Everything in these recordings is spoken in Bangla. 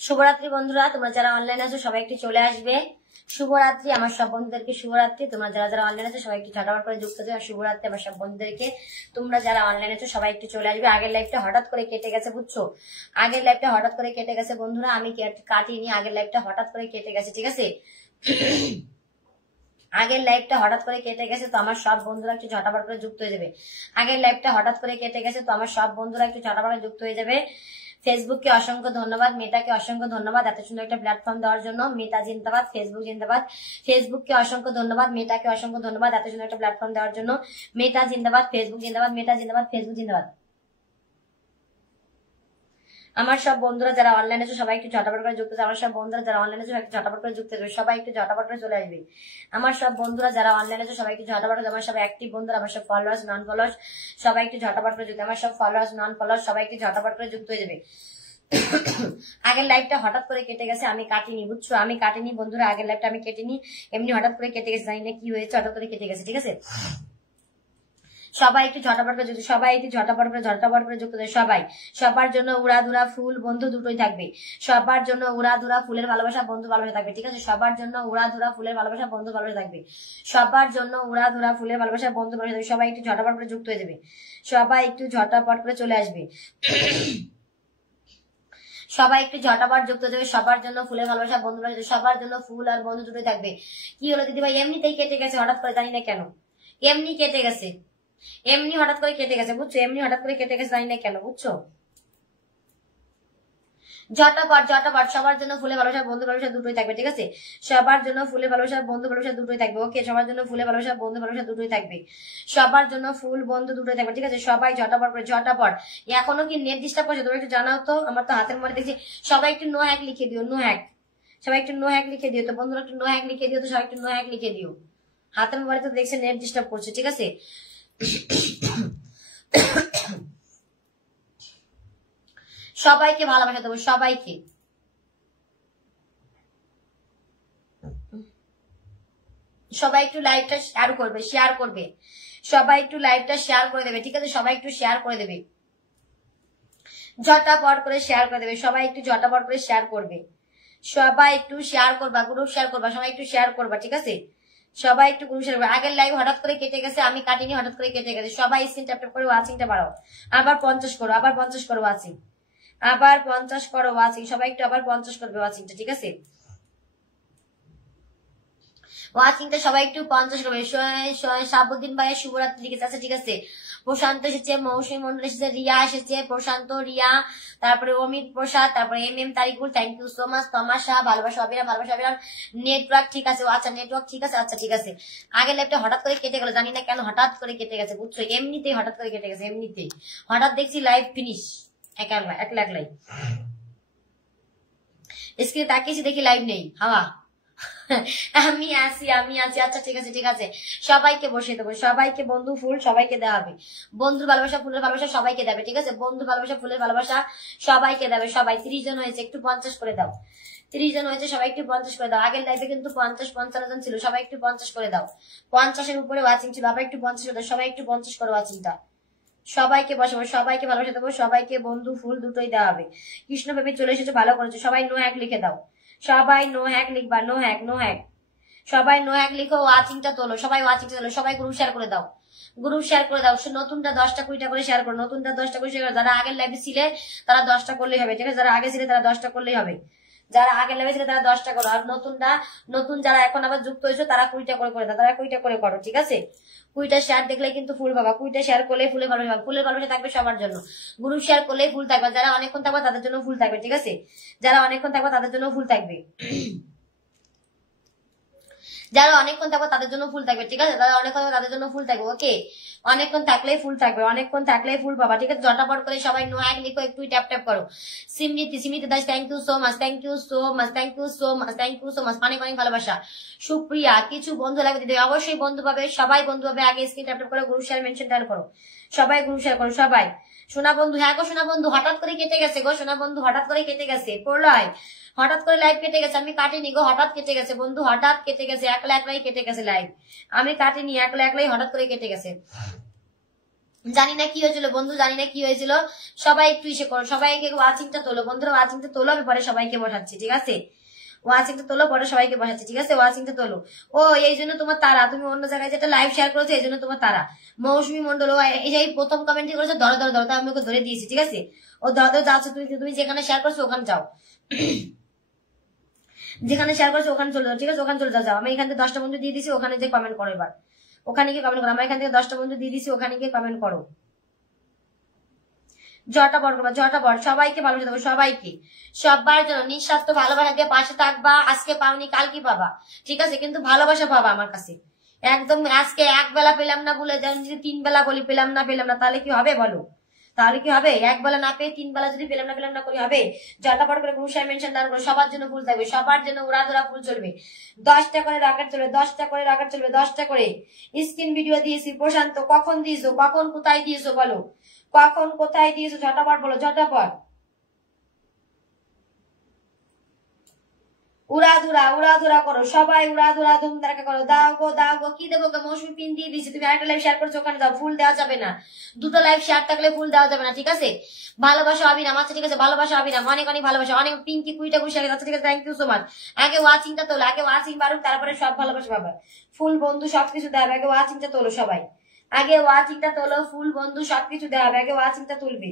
শুভরাত্রি বন্ধুরা, তোমরা যারা অনলাইন আছো সবাই একটু চলে আসবে। শুভরাত্রি আমার সব বন্ধুদেরকে, শুভরাত্রি। তোমরা যারা যারা অনলাইন আছো সবাই একটু ঝটাফট করে যুক্ত হচ্ছে। শুভরাত্রি আমার সব বন্ধুদেরকে। তোমরা যারা অনলাইন আছো সবাই একটু চলে আসবে। আগের লাইফটা হঠাৎ করে কেটে গেছে, বুঝছো? আগের লাইফটা হঠাৎ করে কেটে গেছে বন্ধুরা, আমি কাটিনি। আগের লাইফটা হঠাৎ করে কেটে গেছে, ঠিক আছে? আগের লাইফটা হঠাৎ করে কেটে গেছে, তো আমার সব বন্ধুরা একটু ঝটাফট করে যুক্ত হয়ে যাবে। আগের লাইফটা হঠাৎ করে কেটে গেছে, তো আমার সব বন্ধুরা একটু ঝটাফট করে যুক্ত হয়ে যাবে। ফেসবুককে অসংখ্য ধন্যবাদ, মেটাকে অসংখ্য ধন্যবাদ এত সুন্দর একটা প্ল্যাটফর্ম দেওয়ার জন্য। মেটা জিন্দাবাদ, ফেসবুক জিন্দাবাদ। ফেসবুককে অসংখ্য ধন্যবাদ, মেটাকে অসংখ্য ধন্যবাদ এত সুন্দর একটা প্ল্যাটফর্ম দেওয়ার জন্য। মেটা জিন্দাবাদ, ফেসবুক জিন্দাবাদ, মেটা জিন্দাবাদ, ফেসবুক জিন্দাবাদ। আমার সব বন্ধুরা যারা অনলাইনে আছে সবাই একটু ঝটাফট করে যুক্ত আছে। আমার সব বন্ধুরা যারা অনলাইনে আছে একটু ঝটাফট করে যুক্ত হবে, সবাই একটু ঝটাফট করে চলে আসবে। আমার সব বন্ধুরা যারা অনলাইনে আছে সবাই একটু ঝটাফট করে, আমার সব অ্যাক্টিভ বন্ধুরা, আমার সব ফলোয়ার্স, নন ফলোয়ার্স সবাই একটু ঝটাফট করে যুক্ত। আমার সব ফলোয়ার্স, নন ফলোয়ার্স সবাই একটু ঝটাফট করে যুক্ত হয়ে যাবে। আগের লাইফটা হঠাৎ করে কেটে গেছে, আমি কাটিনি, বুঝছো? আমি কাটিনি বন্ধুরা, আগের লাইফটা আমি কেটেনি, এমনি হঠাৎ করে কেটে গেছে, জানি না কি হয়েছে, হঠাৎ করে কেটে গেছে, ঠিক আছে? সবাই একটু ঝটাপট করে যুক্ত, সবাই একটু ঝটাপট করে যুক্ত। সবাই, সবার জন্য উড়াধুরা ফুল বন্ধু দুটোই থাকবে। সবার জন্য উড়াধুরা ফুলের ভালোবাসা বন্ধু ভালোবাসা থাকবে, ঠিক আছে? সবার জন্য উড়াধুরা ফুলের ভালোবাসা বন্ধু ভালোবাসা থাকবে। সবার জন্য উড়াধুরা ফুলের ভালোবাসা বন্ধু ভালোবাসা থাকবে। সবাই একটু ঝটাপট করে যুক্ত হয়ে যাবে, সবাই একটু ঝটাপট করে চলে আসবে। সবাই একটু ঝটাপট যুক্ত হয়ে যাবে। সবার জন্য ফুলের ভালোবাসা বন্ধু ভালোবাসা, সবার জন্য ফুল আর বন্ধু দুটোই থাকবে। কি হলো দিদি ভাই? এমনিতেই কেটে গেছে হঠাৎ করে, জানি না কেন, এমনি কেটে গেছে, এমনি হঠাৎ করে কেটে গেছে, বুঝছো? এমনি হঠাৎ করে কেটে গেছে, জানি না কেন, বুঝছো? ঝটাপট ঝটাপট সবার জন্য ফুলের ভালোবাসা বন্ধু ভালোবাসা দুটোই থাকবে, ঠিক আছে? সবার জন্য ফুলের ভালোবাসা বন্ধু ভালোবাসা দুটোই থাকবে। ওকে, সবার জন্য ফুলের ভালোবাসা বন্ধু ভালোবাসা দুটোই থাকবে। সবার জন্য ফুল বন্ধু দুটোই থাকবে, ঠিক আছে? সবাই ঝটাপট করে, ঝটাপট। এখনো কি নেট ডিস্টার্ব করছে? তোমরা একটু জানাও তো, আমার তো হাতের মধ্যে দেখছি। সবাই একটু নো হ্যাক লিখে দিও, নো হ্যাক। সবাই একটু নো হ্যাক লিখে দিও তো বন্ধুরা, একটু নো হ্যাক লিখে দিও তো, সবাই একটু নো হ্যাক লিখে দিও। হাতের মোবাইলে তো দেখছে নেট ডিস্টার্ব করছে, ঠিক আছে? সবাইকে ভালোবাসা দেবো, সবাইকে। সবাই একটু লাইভটা শেয়ার করবে, শেয়ার করবে। সবাই একটু লাইভটা শেয়ার করে দেবে, ঠিক আছে? সবাই একটু শেয়ার করে দেবে, ঝটাপট করে শেয়ার করে দেবে। সবাই একটু ঝটাপট করে শেয়ার করবে, সবাই একটু শেয়ার করবা, গ্রুপ শেয়ার করবা, সবাই একটু শেয়ার করবা, ঠিক আছে? সবাই একটু গ্রুপ শেয়ার করবে। আগের লাইভ হঠাৎ করে কেটে গেছে, আমি কাটিনি, হঠাৎ করে কেটে গেছে। সবাই স্ক্রিন ট্যাপ করে ওয়াচিংটা বাড়াও, আবার 50 করো, আবার 50 করো ওয়াচিং, আবার 50 করো ওয়াচিং। সবাই একটু আবার 50 করবে ওয়াচিংটা, ঠিক আছে? ওয়াচিংটা সবাই একটু 50 করবে। শাহাবুদ্দিন ভাইয়ের শুভরাত্রি লিখেছে, আচ্ছা ঠিক আছে। প্রশান্ত এসেছে, মৌসুমী মন্ডল এসেছে, রিয়া এসেছে, প্রশান্ত, রিয়া, তারপরে অমিত প্রসাদ, তারপরে M Tarikul, thank you so much. তমাশা, ভালোবাসা অবিরাম, ভালোবাসা অবিরাম। নেটওয়ার্ক ঠিক আছে? আচ্ছা নেটওয়ার্ক ঠিক আছে, আচ্ছা ঠিক আছে। আগের লাইভটা হঠাৎ করে কেটে গেল, জানি না কেন হঠাৎ করে কেটে গেছে, বুঝছো? এমনিতেই হঠাৎ করে কেটে গেছে, এমনিতেই। হঠাৎ দেখছি লাইভ ফিনিশ, একলা একলাই স্ক্রিনে তাকিয়েছি, দেখি লাইভ নেই, হাওয়া। আমি আছি, আমি আছি, আচ্ছা ঠিক আছে, ঠিক আছে। সবাইকে বসিয়ে দেবো, সবাইকে বন্ধু ফুল সবাইকে দেওয়া হবে। বন্ধুর ভালোবাসা ফুলের ভালোবাসা সবাইকে দেবে, ঠিক আছে? বন্ধু ভালোবাসা ফুলের ভালোবাসা সবাইকে দেবে। সবাই 30 জন হয়েছে, একটু 50 করে দাও। 30 জন হয়েছে, সবাই একটু 50 করে দাও। আগের লাইভে কিন্তু 50-55 জন ছিল, সবাই একটু 50 করে দাও। 50-এর উপরে ওয়াচিং ছিল, আবার একটু 50 করে দাও। সবাই একটু 50 করো ওয়াচিংটা। সবাইকে বসাবো, সবাইকে ভালোবাসা দেবো, সবাইকে বন্ধু ফুল দুটোই দেওয়া হবে। কৃষ্ণ বেবি চলে এসেছে, ভালো করেছো। সবাই নো হ্যাক লিখে দাও, সবাই নো হ্যাক লিখবা, নো হ্যাক, নো হ্যাক। সবাই নো হ্যাক লিখো, ওয়াচিংটা তোলো, সবাই ওয়াচিংটা তোলো। সবাই গ্রুপ শেয়ার করে দাও, গ্রুপ শেয়ার করে দাও। নতুনটা 10টা-20টা করে শেয়ার করো, নতুনটা 10টা করে শেয়ার করো। যারা আগের লাইভে ছিলে তারা 10টা করলেই হবে, ঠিক আছে? যারা আগে ছিলে তারা 10টা করলেই হবে। যারা আগে লাইভে ছিল তারা 10টা করো। আর নতুন যারা এখন আবার যুক্ত হয়েছে তারা 20টা করে দাও, তারা 20টা করে করো, ঠিক আছে? 20টা শেয়ার দেখলে কিন্তু ফুল পাবা, 20টা শেয়ার করলে ফুলের ভালোবাসা, ফুলের ভালোবাসা থাকবে সবার জন্য। গ্রুপ শেয়ার করলেই ফুল থাকবে। যারা অনেকক্ষণ থাকবে তাদের জন্য ফুল থাকবে, ঠিক আছে? যারা অনেকক্ষণ থাকবে তাদের জন্য ফুল থাকবে, যারা অনেকক্ষণ থাকবে তাদের জন্য ফুল থাকবে, ঠিক আছে? যারা অনেকক্ষণ থাকবে তাদের জন্য ফুল থাকবে, ওকে? অনেকক্ষণ থাকলেই ফুল থাকবে, অনেকক্ষণ থাকলেই ফুল পাবা, ঠিক আছে? ঝটাপট করে সবাই নো হ্যাক লিখো, একটু ট্যাপ ট্যাপ করো। Smriti Das, thank you so much, thank you so much, thank you so much, thank you so much. অনেক অনেক ভালোবাসা। সুপ্রিয়া, কিছু বন্ধু লাগবে দিদি, অবশ্যই বন্ধু পাবে, সবাই বন্ধু পাবে। আগে স্ক্রিন ট্যাপ ট্যাপ করে গ্রুপ শেয়ার মেনশন ডাল করো, সবাই গ্রুপ শেয়ার করো। সবাই সোনা বন্ধু, হ্যাঁ গো সোনা বন্ধু, হঠাৎ করে কেটে গেছে গো সোনা বন্ধু, হঠাৎ করে কেটে গেছে। প্রলয়, হঠাৎ করে লাইভ কেটে গেছে, আমি কাটিনি গো, হঠাৎ কেটে গেছে বন্ধু, হঠাৎ কেটে গেছে, একলাই কেটে গেছে লাইভ, আমি কাটিনি, একলাই হঠাৎ করে কেটে গেছে। জানি না কি হয়েছিল বন্ধু, জানি না কি হয়েছিল। সবাই একটু ইসে করো, সবাইকে ওয়াচিংটা তোলো বন্ধুরা, ওয়াচিংটা তোলো, আমি পরে সবাইকে বসাচ্ছি, ঠিক আছে? ওয়াচিংটা তোলো, পরে সবাইকে বসাচ্ছি, ঠিক আছে? ওয়াচিংটা তোলো। ও এই জন্য তোমার তারা, তুমি অন্য জায়গায় যেটা লাইভ শেয়ার করেছো এই জন্য তোমার তারা। মৌসুমী মন্ডল, ও এই যে প্রথম কমেন্টই করেছো, ধরো ধরো ধরো, আমি ওকে ধরে দিয়েছি, ঠিক আছে? ও ধরো ধরো যাচ্ছ, তুমি যেখানে শেয়ার করছো ওখানে যাও, যেখানে শেয়ার করছো ওখানে চলে যাও, ঠিক আছে? ওখানে চলে যাও। আমি এখান থেকে 10টা বন্ধু দিয়ে দিছি, ওখানে যে কমেন্ট করো এবার, ওখানে গিয়ে কমেন্ট করো। আমার এখান থেকে 10টা বন্ধু দিয়ে দিছি, ওখানে গিয়ে কমেন্ট করো। জটা বড় করবা, জটা বড়, সবাইকে ভালোবাসা দেবো, সবাইকে, সবার জন্য নিঃস্বার্থ ভালোবাসা দিয়ে পাশে থাকবা। আজকে পাওনি কাল কি পাবা, ঠিক আছে? কিন্তু ভালোবাসা পাবা আমার কাছে একদম। আজকে এক বেলা পেলাম না বলে যদি 3 বেলা বলি পেলাম না তাহলে কি হবে বলো? তাহলে কি হবে? এক বেলা না পেয়ে 3 বেলা যদি পেলাম না করি হবে? জটা বড় করে গ্রুপ মেনশন দান করে সবার জন্য ফুল থাকবে, সবার জন্য উড়াধুরা ফুল চলবে। 10টা করে রাখার চলবে, 10টা করে রাখার চলবে, 10টা করে। স্ক্রিন ভিডিও দিয়েছি প্রশান্ত, কখন দিয়েছো, কখন কোথায় দিয়েছো বলো, কখন কোথায় দিয়েছো? ঝটাপট বলো, ঝটাপট। উড়াধুরা করো সবাই, উড়াধুরা ধুমধারাকা করো। দাও গো কি দেবো? মৌসুমি পিন দিয়ে দিচ্ছি, তুমি আরেকটা লাইভ শেয়ার করছো, ওখানে দাও। ফুল দেওয়া যাবে না, 2টো লাইভ শেয়ার থাকলে ফুল দেওয়া যাবে না, ঠিক আছে? ভালোবাসা অবিনাম, আচ্ছা ঠিক আছে, ভালোবাসা অবিনাম, অনেক অনেক ভালোবাসা, অনেক পিঙ্কি কুইটা খুশি আগে, আচ্ছা ঠিক আছে, থ্যাংক ইউ সো মাচ। আগে ওয়াচিংটা তোলো, আগে ওয়াচিং বাড়ুক, তারপরে সব ভালোবাসা পাবে, ফুল বন্ধু সবকিছু দেবে। আগে ওয়াচিংটা তোলো সবাই, আগে ওয়াচিংটা তোলো, ফুল বন্ধু সবকিছু দেওয়া হবে, আগে ওয়াচিংটা তুলবে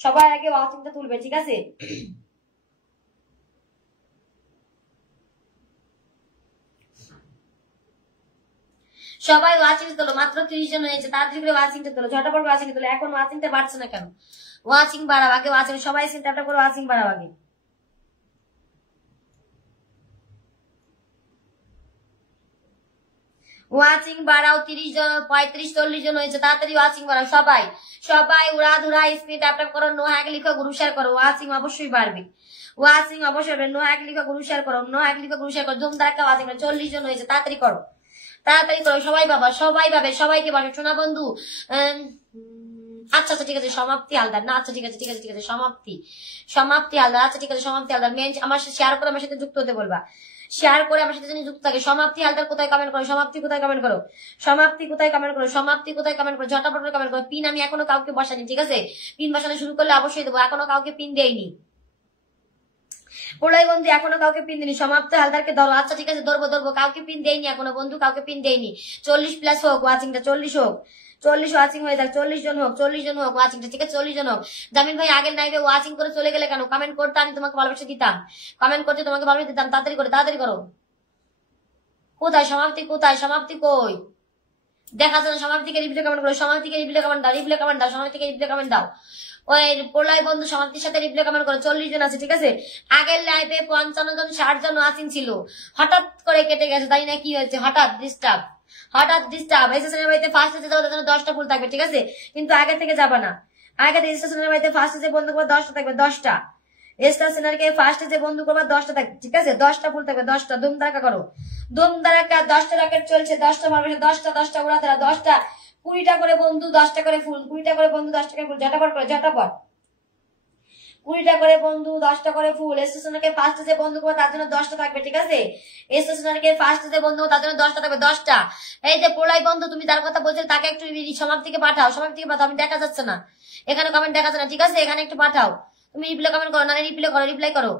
সবাই, আগে ওয়াচিংটা তুলবে, ঠিক আছে? সবাই ওয়াচিংটা তোলো, মাত্র 30 জন হয়েছে, তাড়াতাড়ি করে ওয়াচিংটা তোলো, ঝটাপট ওয়াচিংটা তোলো। এখন ওয়াচিংটা বাড়ছে না কেন? ওয়াচিং বাড়াও আগে, ওয়াচিং সবাই চিন্তা করে ওয়াচিং বাড়াও আগে। ওয়াচিং বাড়াও, 30 জন, 35 40 জন হয়েছে, তাড়াতাড়ি ওয়াচিং বাড়াও সবাই, সবাই উড়াধুরা স্ক্রিন ট্যাপ করো, নো হ্যাক লিখো, গ্রুপ শেয়ার করো, ওয়াচিং অবশ্যই বাড়বে, ওয়াচিং অবশ্যই বাড়বে। নো হ্যাক লিখো, গ্রুপ শেয়ার করো, নো হ্যাক লিখো, গ্রুপ শেয়ার করো, ধুমধারাক্কা ওয়াচিং। 40 জন হয়েছে, তাড়াতাড়ি করো, তাড়াতাড়ি করো, সবাই বাবা, সবাই পাবে, সবাইকে বাসো শোনা বন্ধু। আচ্ছা আচ্ছা ঠিক আছে, সমাপ্তি হালদার না, আচ্ছা ঠিক আছে ঠিক আছে ঠিক আছে, সমাপ্তি হালদার, আচ্ছা ঠিক আছে, সমাপ্তি হালদার মেন আমার সাথে শেয়ার করে আমার সাথে যুক্ত হতে বলবা, শেয়ার করে আমার সাথে যুক্ত থাকে। সমাপ্তি হালদার কোথায় কমেন্ট করো, সমাপ্তি কোথায় কমেন্ট করো, সমাপ্তি কোথায় কমেন্ট করো, সমাপ্তি কোথায় কমেন্ট করো, ঝটাপট কমেন্ট করো। পিন আমি এখনো কাউকে বসানি, ঠিক আছে? পিন বসানো শুরু করলে অবশ্যই দেবো, এখনো কাউকে পিন দেয়নি। প্রলয় বন্ধু এখনো কাউকে পিন দিনি, সমাপ্ত হালদারকে ধরো, আচ্ছা ঠিক আছে, ধরবো, কাউকে পিন দেয়নি এখনো বন্ধু, কাউকে পিন দেয়নি। 40+ হোক ওয়াচিংটা, 40 হোক, 40 ওয়াচিং হয়ে যাক, 40 জন হোক, 40 জন হোক ওয়াচিংটা, ঠিক আছে? 40 জন হোক। জামিন ভাই আগের নাইভে ওয়াচিং করে চলে গেলে কেন? কমেন্ট করতে আমি তোমাকে ভালোবাসা দিতাম, কমেন্ট করতে তোমাকে ভালোবাসা দিতাম, তাড়াতাড়ি করে, তাড়াতাড়ি করো। কোথায় সমাপ্তি, কোথায় সমাপ্তি, কই দেখা যায় না? সমাপ্তিকে রিপ্লে কমেন্ট করো, সমাপ্তিকে রিপ্লে কমেন্ট দাও, রিপ্লে কমেন্ট দাও, সমাপ্তিকে রিপ্লে কমেন্ট দাও। ওই প্রলয় বন্ধু সমাপ্তির সাথে রিপ্লে কমেন্ট করো, 40 জন আছে, ঠিক আছে? আগের লাইভে 55 জন 60 জন ওয়াচিং ছিল, হঠাৎ করে কেটে গেছে, তাই না? কি হয়েছে? হঠাৎ ডিস্টার্ব, স্টেশনের বাড়িতে ফার্স্টে যাবো, তার জন্য 10টা ফুল থাকবে, ঠিক আছে? কিন্তু আগে থেকে যাবা না, আগে থেকে স্টেশনের বাড়িতে ফার্স্টে যে বন্ধু করবে 10টা থাকবে, 10টা স্টেশনারকে ফার্স্টে যে বন্ধু করবে 10টা থাকবে, ঠিক আছে? 10টা ফুল থাকবে, 10টা ধুমধারাক্কা করো, ধুমধারাক্কা। 10টা রকেট চলছে, 10টা মারবে, 10টা উড়াধরা, 10টা 20টা করে বন্ধু, 10টা করে ফুল, 20টা করে বন্ধু, 10টা করে ফুল, ঝটাপট করে, ঝটাপট 20টা করে বন্ধু, 10টা করে ফুল। স্টেশনারকে ফার্স্টে যে বন্ধু করবে তার জন্য 10টা থাকবে, ঠিক আছে? স্টেশনারকে ফার্স্টে যে বন্ধু তার জন্য 10টা থাকবে, 10টা। এই যে প্রলয় বন্ধু তুমি তার কথা বলছো, তাকে একটু সমাপ্তিকে পাঠাও, সমাপ্তিকে পাঠাও, আমি দেখা যাচ্ছে না, এখানে কমেন্ট দেখা যাচ্ছে না, ঠিক আছে? এখানে একটু পাঠাও, তুমি রিপ্লাই কমেন্ট করো, না রিপ্লাই করো, রিপ্লাই করো।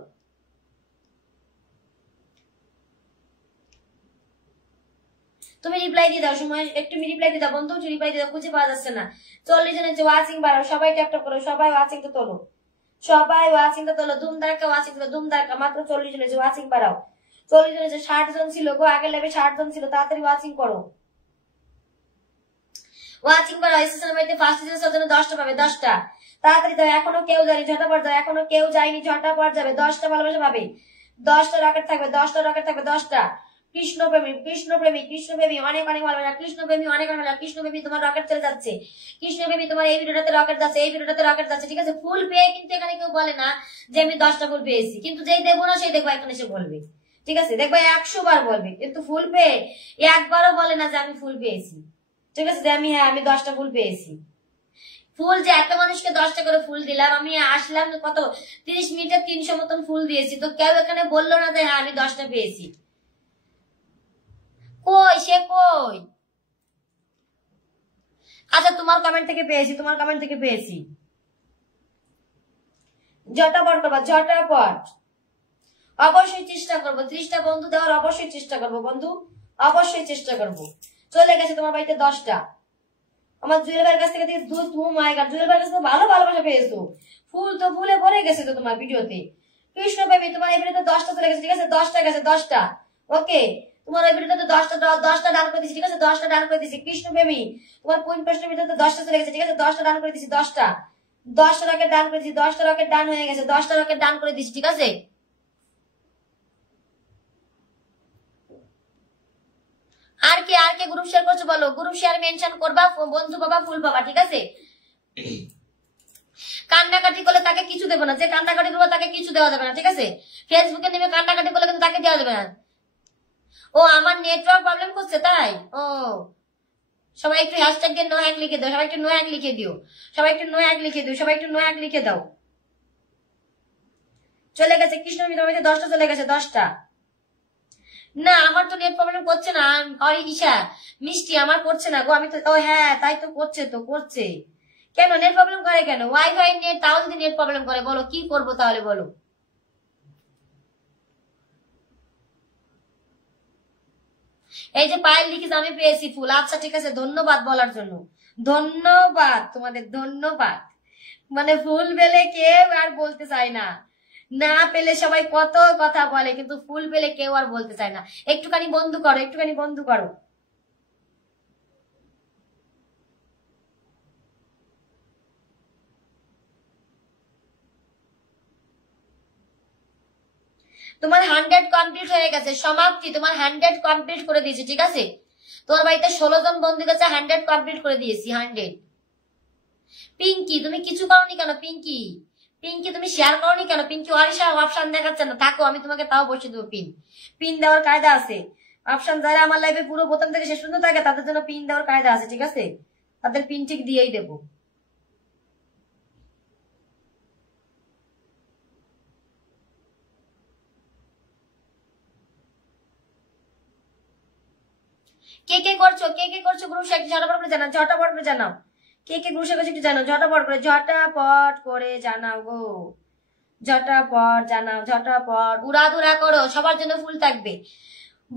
তুমি রিপ্লাই দিয়ে দাও, সময় একটু রিপ্লাই দিয়ে দাও বন্ধু, রিপ্লাই দিয়ে দাও, খুঁজে পাওয়া যাচ্ছে না। 40 জনের যে ওয়াচিং বাড়াও, সবাই ট্যাপ করো, সবাই ওয়াচিংটা তোলো, সবাই ওয়াচিংটা তোলো, ধুমধারাক্কা ওয়াচিং তোলো, ধুমধারাক্কা। মাত্র 40 জনের যে ওয়াচিং বাড়াও, 40 জনের যে 60 জন ছিল গো, আগের লেভে 60 জন ছিল, তাড়াতাড়ি ওয়াচিং করো, ওয়াচিং বাড়াও। স্টেশনের বাড়িতে ফার্স্ট জন্য 10টা পাবে, 10টা তাড়াতাড়ি দাও, এখনো কেউ যায়নি, ঝটাপট দাও, এখনো কেউ যায়নি, ঝটাপট যাবে, 10টা ভালোবাসা পাবে, 10টা রকেট থাকবে, 10টা রকেট থাকবে, 10টা। কৃষ্ণপ্রেমী অনেক অনেক ভালো, কৃষ্ণপ্রেমী অনেক অনেক ভালো, কৃষ্ণপ্রেমী তোমার রকেট চলে যাচ্ছে, কৃষ্ণপ্রেমী তোমার এই ভিডিওটাতে রকেট যাচ্ছে, এই ভিডিওটাতে রকেট যাচ্ছে, ঠিক আছে? ফুল পেয়ে কিন্তু এখানে কেউ বলে না যে আমি 10টা ফুল পেয়েছি, কিন্তু যেই দেখবো না সেই দেখবো এখানে এসে বলবে, ঠিক আছে? দেখবো 100 বার বলবে, কিন্তু ফুল পেয়ে একবারও বলে না যে আমি ফুল পেয়েছি, ঠিক আছে? আমি 10টা ফুল পেয়েছি। ফুল যে এত মানুষকে 10টা করে ফুল দিলাম, আমি আসলাম কত 30 মিনিটে 300 মতন ফুল দিয়েছি, তো কেউ এখানে বললো না যে হ্যাঁ আমি 10টা পেয়েছি। কই সে কই? আচ্ছা তোমার কমেন্ট থেকে পেয়েছি, তোমার কমেন্ট থেকে পেয়েছি। ঝটাপট করবা, ঝটাপট। অবশ্যই চেষ্টা করবো 30টা বন্ধু দেওয়ার, অবশ্যই চেষ্টা করবো বন্ধু, অবশ্যই চেষ্টা করবো। চলে গেছে তোমার বাড়িতে 10টা। আমার জুয়েল ভাইয়ের কাছ থেকে জুয়েল ভাইয়ের কাছ থেকে ভালো ভালোবাসা পেয়েছো। ফুল তো ফুলে ভরে গেছে তো তোমার ভিডিওতে। কৃষ্ণ বেবি তোমার এই ভিডিওতে 10টা চলে গেছে, ঠিক আছে? 10টা গেছে, 10টা। ওকে, তোমার এই ভিডিওতে 10টা ডান করে দিচ্ছি, ঠিক আছে? 10টা ডান করে দিচ্ছি। কৃষ্ণ বেবি তোমার কোন প্রশ্নের ভিডিওতে 10টা চলে গেছে, ঠিক আছে? 10টা ডান করে দিচ্ছি, 10টা। 10টা রকেট ডান করে দিচ্ছি, 10টা রকেট ডান হয়ে গেছে, 10টা রকেট ডান করে দিচ্ছি, ঠিক আছে? আর কে গ্রুপ শেয়ার করছো বলো, গ্রুপ শেয়ার মেনশন করবা, বন্ধু পাবা, ফুল পাবা, ঠিক আছে? কান্নাকাটি করলে তাকে কিছু দেবো না, যে কান্নাকাটি করবো তাকে কিছু দেওয়া যাবে না, ঠিক আছে? ফেসবুকে নেমে কান্নাকাটি করলে কিন্তু তাকে দেওয়া যাবে না। ও আমার নেটওয়ার্ক প্রবলেম করছে তাই? ও সবাই একটু হ্যাশট্যাগ দিয়ে নো হ্যাক লিখে দাও, সবাই একটু নো হ্যাক লিখে দিও, সবাই একটু নো হ্যাক লিখে দিও, সবাই একটু নো হ্যাক লিখে দাও। চলে গেছে কৃষ্ণ মিত্র, 10টা চলে গেছে, 10টা। না আমার তো নেট প্রবলেম করছে না, ঈশা মিষ্টি আমার করছে না গো, আমি তো, ও হ্যাঁ তাই তো, করছে তো, করছে কেন? নেট প্রবলেম করে কেন? ওয়াইফাই নেট, তাও যদি নেট প্রবলেম করে বলো কি করবো তাহলে বলো? এই যে পায়েল লিখিস আমি পেয়েছি ফুল, আচ্ছা ঠিক আছে, ধন্যবাদ বলার জন্য, ধন্যবাদ তোমাদের, ধন্যবাদ। মানে ফুল পেলে কেউ আর বলতে চায় না, না পেলে সবাই কত কথা বলে, কিন্তু ফুল পেলে কেউ আর বলতে চায় না। একটুখানি বন্ধু করো, একটুখানি বন্ধু করো। তোমার 100 কমপ্লিট হয়ে গেছে, সমাপ্তি, তোমার 100 কমপ্লিট করে দিয়েছি, ঠিক আছে? তোমার বাড়িতে 16 জন বন্ধু গেছে, 100 কমপ্লিট করে দিয়েছি, 100। পিঙ্কি তুমি কিছু করনি কেন? পিঙ্কি পিঙ্কি তুমি শেয়ার করনি কেন? পিঙ্কি ওয়ারিশা অপশন দেখাচ্ছে না, থাকো আমি তোমাকে তাও বসে দেবো পিন। পিন দেওয়ার কায়দা আছে, অপশন যারা আমার লাইভে পুরো প্রথম থেকে শেষ পর্যন্ত থাকে তাদের জন্য পিন দেওয়ার কায়দা আছে, ঠিক আছে? তাদের পিন ঠিক দিয়েই দেবো। কে করছো গ্রুপ শেয়ার ঝটাপট করে জানাও, ঝটাপট করে জানাও। কে গ্রুপ শেয়ার করছো একটু জানাও, ঝটাপট করে জানাও গো, ঝটাপট জানাও, ঝটাপট উড়াধুরা করো, সবার জন্য ফুল থাকবে।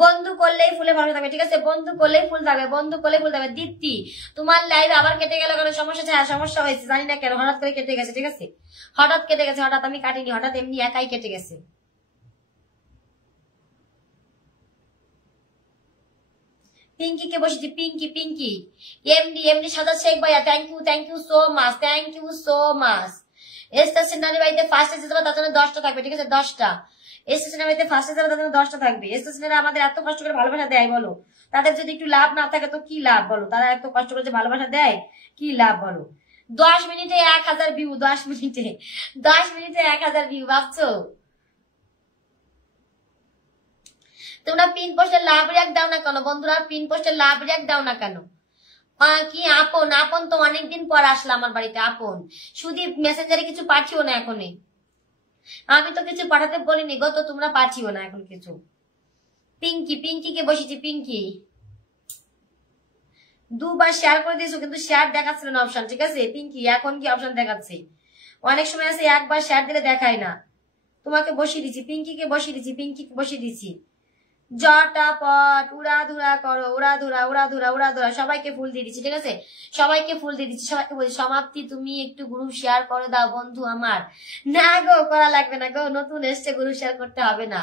বন্ধু করলেই ফুলে ভালো থাকবে, ঠিক আছে? বন্ধু করলেই ফুল থাকবে, বন্ধু করলেই ফুল থাকবে। দীপ্তি তোমার লাইভ আবার কেটে গেল কেন? সমস্যা? হ্যাঁ সমস্যা হয়েছে, জানি না কেন, হঠাৎ করে কেটে গেছে, ঠিক আছে? হঠাৎ কেটে গেছে, হঠাৎ আমি কাটিনি, হঠাৎ এমনি একাই কেটে গেছে। পিঙ্কি কে বসেছি, পিঙ্কি পিঙ্কি এমডি এমডি সাজাদ শেখ ভাইয়া, thank you so much, thank you so much. Stationery বাড়িতে ফার্স্ট এসে যাবে, তার জন্য 10টা থাকবে, ঠিক আছে? 10টা স্টেশনারি বাড়িতে ফার্স্ট এসে যাবে, তার জন্য 10টা থাকবে। স্টেশনারি আমাদের এত কষ্ট করে ভালোবাসা দেয়, বলো তাদের যদি একটু লাভ না থাকে তো কি লাভ বলো? তারা এত কষ্ট করে যে ভালোবাসা দেয়, কি লাভ বলো? 10 মিনিটে 1000 ভিউ, 10 মিনিটে 1000 ভিউ, ভাবছো? তোমরা পিন পোস্টে লাভ রিয়াক্ট দাও না কেন বন্ধুরা? পিন পোস্টে লাভ রিয়াক্ট দাও না কেন? কি আপন? আপন তো অনেকদিন পর আসলে আমার বাড়িতে, আপন শুধু মেসেঞ্জারে কিছু পাঠিও না এখনই, আমি তো কিছু পাঠাতে বলিনি গো, তো তোমরা পাঠিও না এখন কিছু। পিঙ্কি কে বসেছি, পিঙ্কি 2বার শেয়ার করে দিয়েছো কিন্তু শেয়ার দেখাচ্ছিল না অপশন, ঠিক আছে? পিঙ্কি এখন কি অপশন দেখাচ্ছে? অনেক সময় আছে একবার শেয়ার দিলে দেখায় না। তোমাকে বসিয়ে দিচ্ছি, পিঙ্কিকে বসিয়ে দিচ্ছি, পিঙ্কিকে বসিয়ে দিচ্ছি। ঝটাপট উড়াধুরা করো, উড়াধুরা, সবাইকে ফুল দিয়ে দিচ্ছি, ঠিক আছে? সবাইকে ফুল দিয়ে দিচ্ছি, সবাইকে বলছি সমাপ্তি তুমি একটু গ্রুপ শেয়ার করে দাও বন্ধু আমার। না গো করা লাগবে না গো, নতুন এসছে, গ্রুপ শেয়ার করতে হবে না,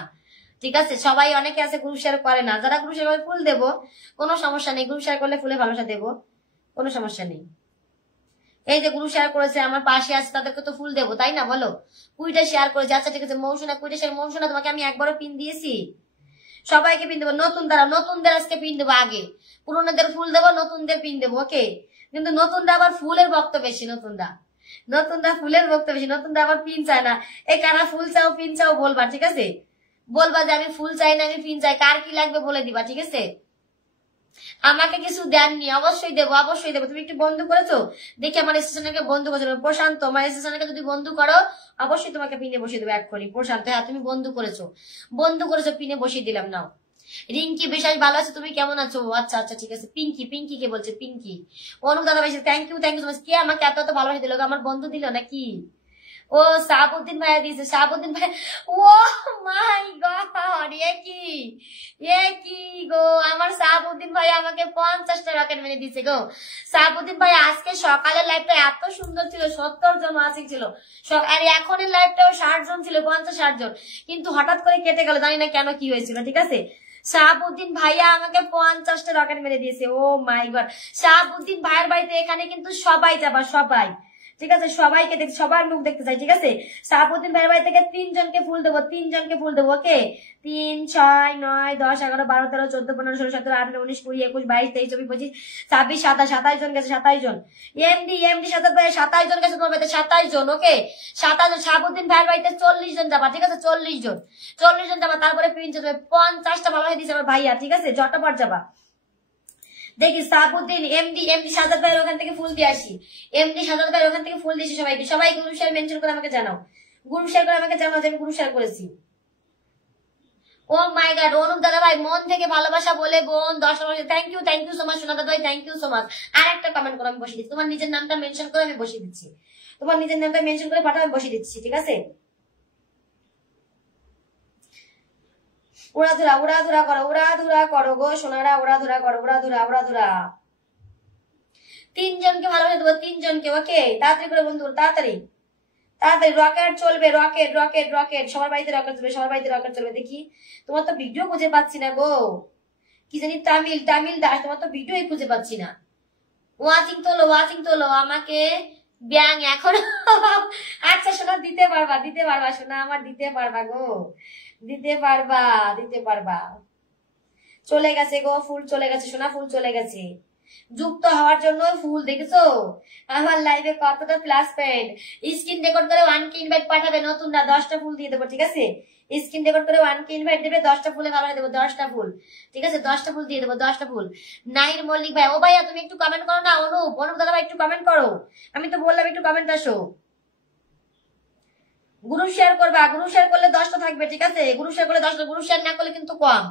ঠিক আছে? সবাই অনেকে আছে গ্রুপ শেয়ার করে না, যারা গ্রুপ শেয়ার করে ফুল দেবো, কোনো সমস্যা নেই, গ্রুপ শেয়ার করলে ফুলে ভালোবাসা দেবো, কোনো সমস্যা নেই। এই যে গ্রুপ শেয়ার করেছে আমার পাশে আছে তাদেরকে তো ফুল দেবো, তাই না বলো? কুইটা শেয়ার করেছে, আচ্ছা ঠিক আছে। মৌসুনা কুইটা শেয়ার, মৌসুনা তোমাকে আমি একবারও পিন দিয়েছি? সবাইকে পিন দেবো, নতুনদের আজকে পিন দেবো, আগে পুরোনোদের ফুল দেবো, নতুনদের পিন দেবো, ওকে? কিন্তু নতুনরা আবার ফুলের ভক্ত বেশি, নতুনরা ফুলের ভক্ত বেশি, নতুনরা আবার পিন চায় না। এই কারা ফুল চাও পিন চাও বলবা, ঠিক আছে? বলবা যে আমি ফুল চাই না, আমি পিন চাই, কার কি লাগবে বলে দিবা, ঠিক আছে? আমাকে কিছু দেননি, অবশ্যই দেবো, অবশ্যই দেবো। তুমি একটু বন্ধু করেছো দেখি আমার স্টেশনকে বন্ধু করেছো প্রশান্ত, আমার স্টেশনকে যদি বন্ধু করো অবশ্যই তোমাকে পিনে বসিয়ে দেবো এক্ষুনি। প্রশান্ত হ্যাঁ তুমি বন্ধু করেছো, পিনে বসিয়ে দিলাম, নাও রিঙ্কি বিশ্বাস ভালো আছে, তুমি কেমন আছো? আচ্ছা আচ্ছা ঠিক আছে। পিঙ্কি, পিঙ্কি কে বলছে? পিঙ্কি। অনুপ দাদা ভাই থ্যাংক ইউ সো মাচ। কে আমাকে এত এত ভালোবাসা দিল? আমার বন্ধু দিল নাকি? ও সাহাবুদ্দিন ভাইয়া দিয়েছে, সাহাবুদ্দিন ভাই। ও মাই গড, এ কি গো, আমার সাহাবুদ্দিন ভাই আমাকে 50টা রকেট মেরে দিয়েছে গো। সাহাবুদ্দিন ভাই আজকে সকালের লাইভটা এত সুন্দর ছিল, 70 জন ওয়াচিং ছিল, আর এখনের লাইভটাও 60 জন ছিল, 50-60 জন, কিন্তু হঠাৎ করে কেটে গেল, জানি না কেন, কি হয়েছিল। ঠিক আছে, শাহাবুদ্দিন ভাইয়া আমাকে 50টা রকেট মেরে দিয়েছে। ও মাই গড, শাহাবুদ্দিন ভাইয়ের বাড়িতে এখানে কিন্তু সবাই যাবা, সবাই। ঠিক আছে, সবাইকে দেখ, সবার মুখ দেখতে চাই। ঠিক আছে, শাহাবুদ্দিন ভাইয়ের বাড়ি থেকে 3 জনকে ফুল দেবো, 3 জনকে ফুল দেবো। ওকে, 3, 6, 9, 10, 11, 12, 13, 14, 15, 16, 17, 18, 19, 20, 21, 22, 23, 24, 25, 26, 27 জন গেছে, 27 জন। এমডি 27 জন গেছে তোমার বাড়িতে, 27 জন। ওকে, 27 জন। শাহাবুদ্দিন ভাইয়ের বাড়িতে 40 জন যাবা। ঠিক আছে, 40 জন যাবা। তারপরে প্রিন্স 50টা ভালো হয়ে দিয়েছে আমার ভাইয়া। ঠিক আছে, জটাপট যাবা। দেখি সাবুদ্দিন, এমডি সাজাদ ভাইয়ের ওখান থেকে ফুল দিয়ে আসি। এমডি সাজাদ ভাইয়ের ওখান থেকে ফুল দিয়েছি সবাইকে। সবাই গ্রুপ শেয়ার মেনশন করে আমাকে জানাও, গ্রুপ শেয়ার করে আমাকে জানাও যে আমি গ্রুপ শেয়ার করেছি। ও মাই গড, অনুপ দাদা ভাই মন থেকে ভালোবাসা বলে বোন 10 মাসে। থ্যাংক ইউ সো মাচ সোনা দাদা ভাই, থ্যাংক ইউ সো মাচ। আর একটা কমেন্ট করে আমি বসিয়ে দিচ্ছি, তোমার নিজের নামটা মেনশন করে আমি বসিয়ে দিচ্ছি, তোমার নিজের নামটা মেনশন করে পাঠাও, আমি বসিয়ে দিচ্ছি। ঠিক আছে, উড়াধুরা করো গো সোনারা, উড়াধুরা করো, উড়াধুরা। 3 জনকে ভালোবাসা দেবো, 3 জনকে। ওকে, তাড়াতাড়ি করে বন্ধু, তাড়াতাড়ি। রকেট চলবে, রকেট সবার বাড়িতে রকেট চলবে, সবার বাড়িতে রকেট চলবে। দেখি, তোমার তো ভিডিও খুঁজে পাচ্ছি না গো, কি জানি তামিল দাস, তোমার তো ভিডিও খুঁজে পাচ্ছি না। ওয়াচিং তোলো আমাকে ব্যাং এখন। আচ্ছা সোনা, দিতে পারবা সোনা আমার, দিতে পারবা গো, দিতে পারবা। চলে গেছে গো ফুল, চলে গেছে সোনা, ফুল চলে গেছে। যুক্ত হওয়ার জন্য ফুল, দেখেছো আমার লাইভে কতটা প্লাস পয়েন্ট। স্ক্রিন রেকর্ড করে 1কে ইনভাইট পাঠাবে নতুনরা, 10টা ফুল দিয়ে দেবো। ঠিক আছে, স্ক্রিন রেকর্ড করে 1কে ইনভাইট দেবে, 10টা ফুলে ভালো দেবো, 10টা ফুল। ঠিক আছে, 10টা ফুল দিয়ে দেবো, 10টা ফুল। নাহির মল্লিক ভাই, ও ভাইয়া তুমি একটু কমেন্ট করো না। অনুপ দাদা ভাই একটু কমেন্ট করো, আমি তো বললাম একটু কমেন্ট আসো। গ্রুপ শেয়ার করবা, গ্রুপ শেয়ার করলে 10টা থাকবে। ঠিক আছে, গ্রুপ শেয়ার করলে 10টা, গ্রুপ শেয়ার না করলে কিন্তু কম।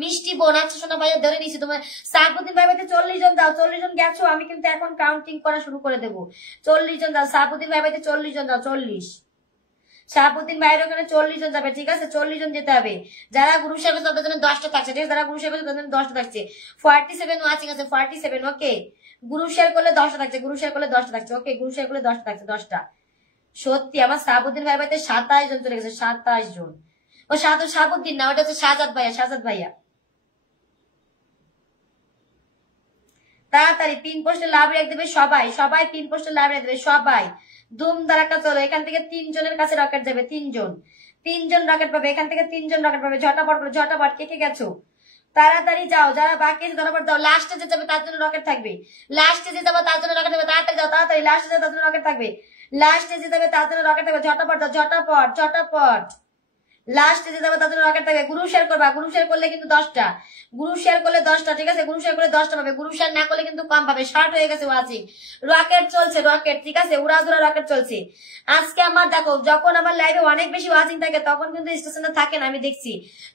মিষ্টি বোন, আচ্ছা সোনা ভাইয়া ধরে নিচ্ছি তোমার। সাহাবুদ্দিন ভাই বাড়িতে 40 জন দাও, 40 জন গেছো, আমি কিন্তু এখন কাউন্টিং করা শুরু করে দেবো। 40 জন দাও, সাহাবুদ্দিন ভাই বাড়িতে 40 জন দাও, 40। শাহাবুদ্দিন ভাইয়ের ওখানে 40 জন যাবে। ঠিক আছে, 40 জন যেতে হবে। যারা গ্রুপ শেয়ার করছে তাদের জন্য 10টা থাকছে। ঠিক আছে, যারা গ্রুপ শেয়ার করছে তাদের জন্য 10টা থাকছে। 47 ওয়াচিং আছে, 47। ওকে, গ্রুপ শেয়ার করলে 10টা থাকছে, গ্রুপ শেয়ার করলে 10টা থাকছে। ওকে, গ্রুপ শেয়ার করলে 10টা থাকছে, 10টা। সত্যি আমার সাহাবুদ্দিন ভাই বাড়িতে 27 জন চলে গেছে, 27 জন। ও শাহাবুদ্দিন না, ওটা হচ্ছে শাহজাদ ভাইয়া। তাড়াতাড়ি পিন পোস্টে লাভ রেখে দেবে সবাই পিন পোস্টে লাভ রেখে দেবে সবাই। ধুম ধারাক্কা চলো, এখান থেকে 3 জনের কাছে রকেট যাবে, 3 জন রকেট পাবে, এখান থেকে 3 জন রকেট পাবে। ঝটাপট কে গেছো, তাড়াতাড়ি যাও, যারা বাকি আছে ঝটাপট দাও। লাস্টে যে যাবে তার জন্য রকেট থাকবে, লাস্টে যে যাবে তার জন্য রকেট থাকবে, তাড়াতাড়ি যাও, তাড়াতাড়ি। লাস্টে যে তার জন্য রকেট থাকবে, লাস্টে যে যাবে তার জন্য রকেট থাকবে। ঝটাপট দাও, ঝটাপট। লাস্টে যে যাবে তার জন্য রকেট থাকবে। গ্রুপ শেয়ার করবা, গ্রুপ শেয়ার করলে কিন্তু 10টা, গ্রুপ শেয়ার করলে 10টা। ঠিক আছে, গ্রুপ শেয়ার করলে 10টা পাবে, গ্রুপ শেয়ার না করলে কিন্তু কম পাবে। 60 হয়ে গেছে ওয়াচিং, রকেট চলছে, রকেট। ঠিক আছে, উড়াধুরা রকেট চলছে আজকে আমার। দেখো, যখন আমার লাইভে অনেক বেশি ওয়াচিং থাকে তখন কিন্তু স্টেশনে থাকে না, আমি দেখছি।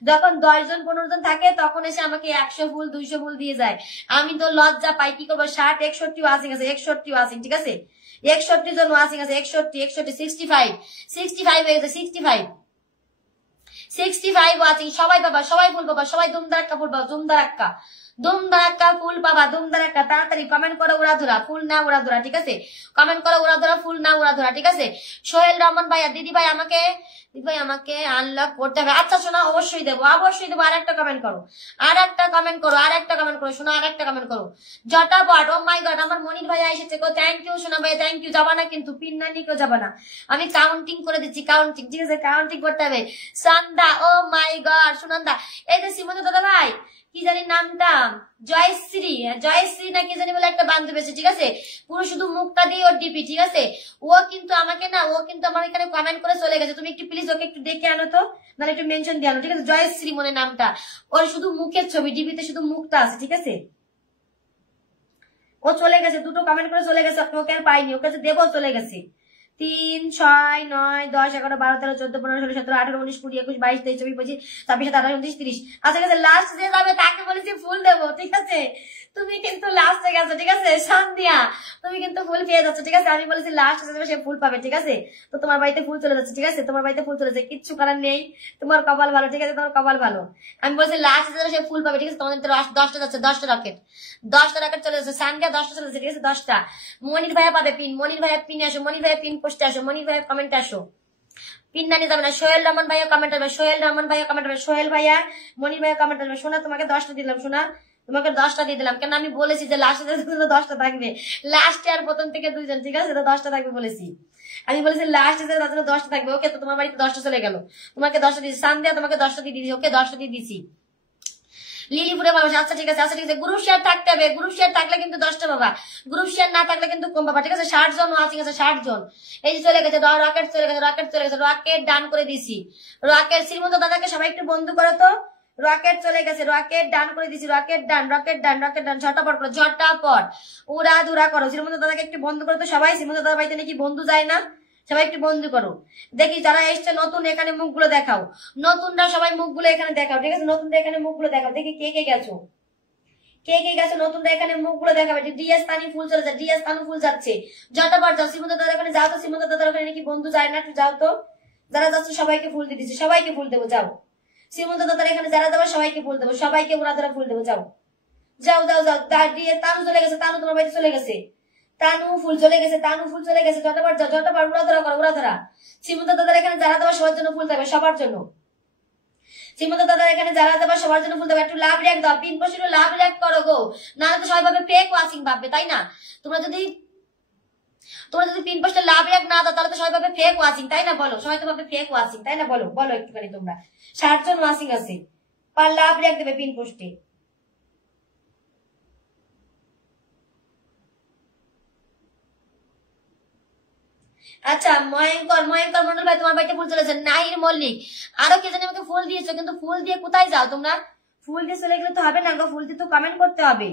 যখন 10 জন 15 জন থাকে তখন এসে আমাকে 100 ফুল 200 ফুল দিয়ে যায়, আমি তো লজ্জা পাই। কি করবো, 60 61 ওয়াচিং আছে, 61 ওয়াচিং। ঠিক আছে, 61 জন ওয়াচিং আছে, 61 65 হয়ে গেছে, 65 ওয়াচিং। সবাই পাবা, সবাই ফুল পাবা, সবাই ধুমধারাক্কা ফুল পাবা, ধুমধারাক্কা ফুল পাবা, ধুমধারাক্কা। তাড়াতাড়ি কমেন্ট করো উড়াধুরা, ফুল না উড়াধুরা। ঠিক আছে, কমেন্ট করো উড়াধুরা, ফুল না উড়াধুরা। ঠিক আছে, সোহেল রহমান ভাইয়া, দিদি ভাই আমাকে আনলক করতে হবে। আচ্ছা শোনা, অবশ্যই দেবো। আর একটা কমেন্ট করো, শোনা, আর একটা কমেন্ট করো জটাপট। ও মাই গড, আমার মনির ভাইয়া এসেছে গো, থ্যাংক ইউ সোনা ভাই, থ্যাংক ইউ। যাবা না কিন্তু, পিন না নিয়ে কেউ যাবা না, আমি কাউন্টিং করে দিচ্ছি, কাউন্টিং। ঠিক আছে, কাউন্টিং করতে হবে। সন্ধ্যা, ও মাই গড, সুনন্দা, এই যে শ্রীমন্ত দাদা ভাই, কি জানি নামটা, জয়শ্রী না কি জানি বলে একটা বান্ধবী আছে। ঠিক আছে, পুরো শুধু মুখটা দিয়ে ওর ডিপি। ঠিক আছে, ও কিন্তু আমার এখানে কমেন্ট করে চলে গেছে। তুমি একটু প্লিজ ওকে একটু দেখে আনো তো, মানে একটু মেনশন দিয়ে আনো। ঠিক আছে, জয়শ্রী মনে নামটা, ওর শুধু মুখের ছবি, ডিপিতে শুধু মুখটা আছে। ঠিক আছে, ও চলে গেছে, 2টো কমেন্ট করে চলে গেছে, ওকে আর পাইনি, ওকে দেবো, চলে গেছে। 3, 6, 9, 10, 11, 12, 13, 14, 15, 16, 17, 18, 19, 20, 21, 22, 23, 24, 25, 26, 27, 28, 29, 30। আচ্ছা ঠিক আছে, লাস্ট যে যাবে তাকে বলেছি ফুল দেবো, ঠিক আছে? তুমি কিন্তু লাস্টে গেছো, ঠিক আছে? সন্ধ্যা তুমি কিন্তু ফুল পেয়ে যাচ্ছ, ঠিক আছে? আমি বলেছি লাস্ট যে যাবে সে ফুল পাবে, ঠিক আছে? তো তোমার বাড়িতে ফুল চলে যাচ্ছে, ঠিক আছে? তোমার বাড়িতে ফুল চলে যাচ্ছে, কিচ্ছু করার নেই, তোমার কপাল ভালো, ঠিক আছে? তোমার কপাল ভালো। আমি বলছি লাস্ট যে যাবে সে ফুল পাবে, ঠিক আছে? তোমাদের 10টা যাচ্ছে, 10টা রকেট, 10টা রকেট চলে যাচ্ছে, সানডে 10টা চলে যাচ্ছে, ঠিক আছে? 10টা। মনির ভাইয়া পাবে পিন, মনির ভাইয়া পিনে আসো, মনির ভাইয়া পিন পোস্টে আসো, মনির ভাইয়া কমেন্টে আসো। পিন না নিয়ে যাবে না। সোহেল রহমান ভাইয়া কমেন্ট আসবে, সোহেল রহমান ভাইয়া কমেন্ট আসবে, সোহেল ভাইয়া মনির ভাইয়া কমেন্ট আসবে। শোনা তোমাকে 10টা দিলাম, শোনা তোমাকে 10টা দিয়ে দিলাম, কেন আমি বলেছি যে লাস্টে 10টা থাকবে, লাস্টে আর প্রথম থেকে 2জন, ঠিক আছে? তো 10টা থাকবে বলেছি, আমি বলেছি লাস্টে 10টা থাকবে। ওকে, তো তোমার বাড়িতে 10টা চলে গেল, তোমাকে 10টা দিয়েছি, সানদিয়া তোমাকে 10টা দিয়ে দিয়েছি, ওকে 10টা দিয়ে দিছি। লিলিপুরে ভালোবাসা, আচ্ছা ঠিক আছে, আচ্ছা ঠিক আছে। গ্রুপ শেয়ার থাকতে হবে, গ্রুপ শেয়ার থাকলে কিন্তু 10টা বাবা, গ্রুপ শেয়ার না থাকলে কিন্তু কম বাবা, ঠিক আছে? 60 জন আছে, 60 জন। এই যে চলে গেছে রকেট, চলে গেছে রকেট, চলে গেছে রকেট, ডান করে দিছি রকেট। শ্রীমন্ত দাদাকে সবাই একটু বন্ধু করো তো, রকেট চলে গেছে, রকেট ডান করে দিছি, রকেট ডান, রকেট ডান, রকেট ডান। ঝটাপট করো, ঝটাপট উড়া দুরা করো। শ্রীমন্ত দাদাকে একটু বন্ধু করো তো সবাই, শ্রীমন্ত দাদা বাড়িতে নাকি বন্ধু যায় না, সবাই একটু বন্ধু করো। দেখি যারা এসছে নতুন, এখানে মুখগুলো দেখাও, নতুনরা সবাই মুখগুলো এখানে দেখাও, ঠিক আছে? নতুনরা এখানে মুখগুলো দেখাও, দেখি কে কে গেছো, কে কে গেছো নতুনরা এখানে মুখগুলো দেখাবে। ডিএস তানি ফুল চলে যাচ্ছে, ডিএস তানু ফুল যাচ্ছে, যতবার যাও। শ্রীমন্ত দাদার ওখানে যাও তো, শ্রীমন্ত দাদার ওখানে নাকি বন্ধু যায় না, একটু যাও তো। যারা যাচ্ছে সবাইকে ফুল দিয়ে দিচ্ছে, সবাইকে ফুল দেবো, যাও। শ্রীমন্ত দাদার এখানে যারা যাবে সবাইকে ফুল দেবো, সবাইকে উড়া ধরা ফুল দেবো, যাও যাও যাও যাও। ডিএস তানু চলে গেছে, তানু তোমার বাড়িতে চলে গেছে, তানু ফুল চলে গেছে, তানু ফুল চলে গেছে, যতবার যাও, যতবার উড়া ধরা করো, উড়া ধরা। শ্রীমন্ত দাদার এখানে যারা দেওয়া সবার জন্য ফুল থাকবে, সবার জন্য। শ্রীমন্ত দাদার এখানে যারা দেওয়া সবার জন্য ফুল দেবে। একটু লাভ রিয়াক্ট দাও, পিন পোস্টে লাভ রিয়াক্ট করো গো, নাহলে তো সবাই ভাবে ফেক ওয়াচিং ভাববে, তাই না? তোমরা যদি পিন পোস্টে লাভ রিয়াক্ট না দাও তাহলে তো সবাই ভাবে ফেক ওয়াচিং, তাই না? বলো, সবাই তো ভাবে ফেক ওয়াচিং, তাই না? বলো বলো একটুখানি তোমরা। 60 জন ওয়াচিং আছে, পার লাভ রিয়াক্ট দেবে পিন পোস্টে। আচ্ছা, ময়ঙ্কর মন্ডল ভাই তোমার বাড়িতে ফুল চলেছে। নাহির মল্লিক, আরো কে জানি আমাকে ফুল দিয়েছো, কিন্তু ফুল দিয়ে কোথায় যাও তোমরা? ফুল দিয়ে চলে গেলে তো হবে না গো, ফুল দিয়ে তো কমেন্ট করতে হবে।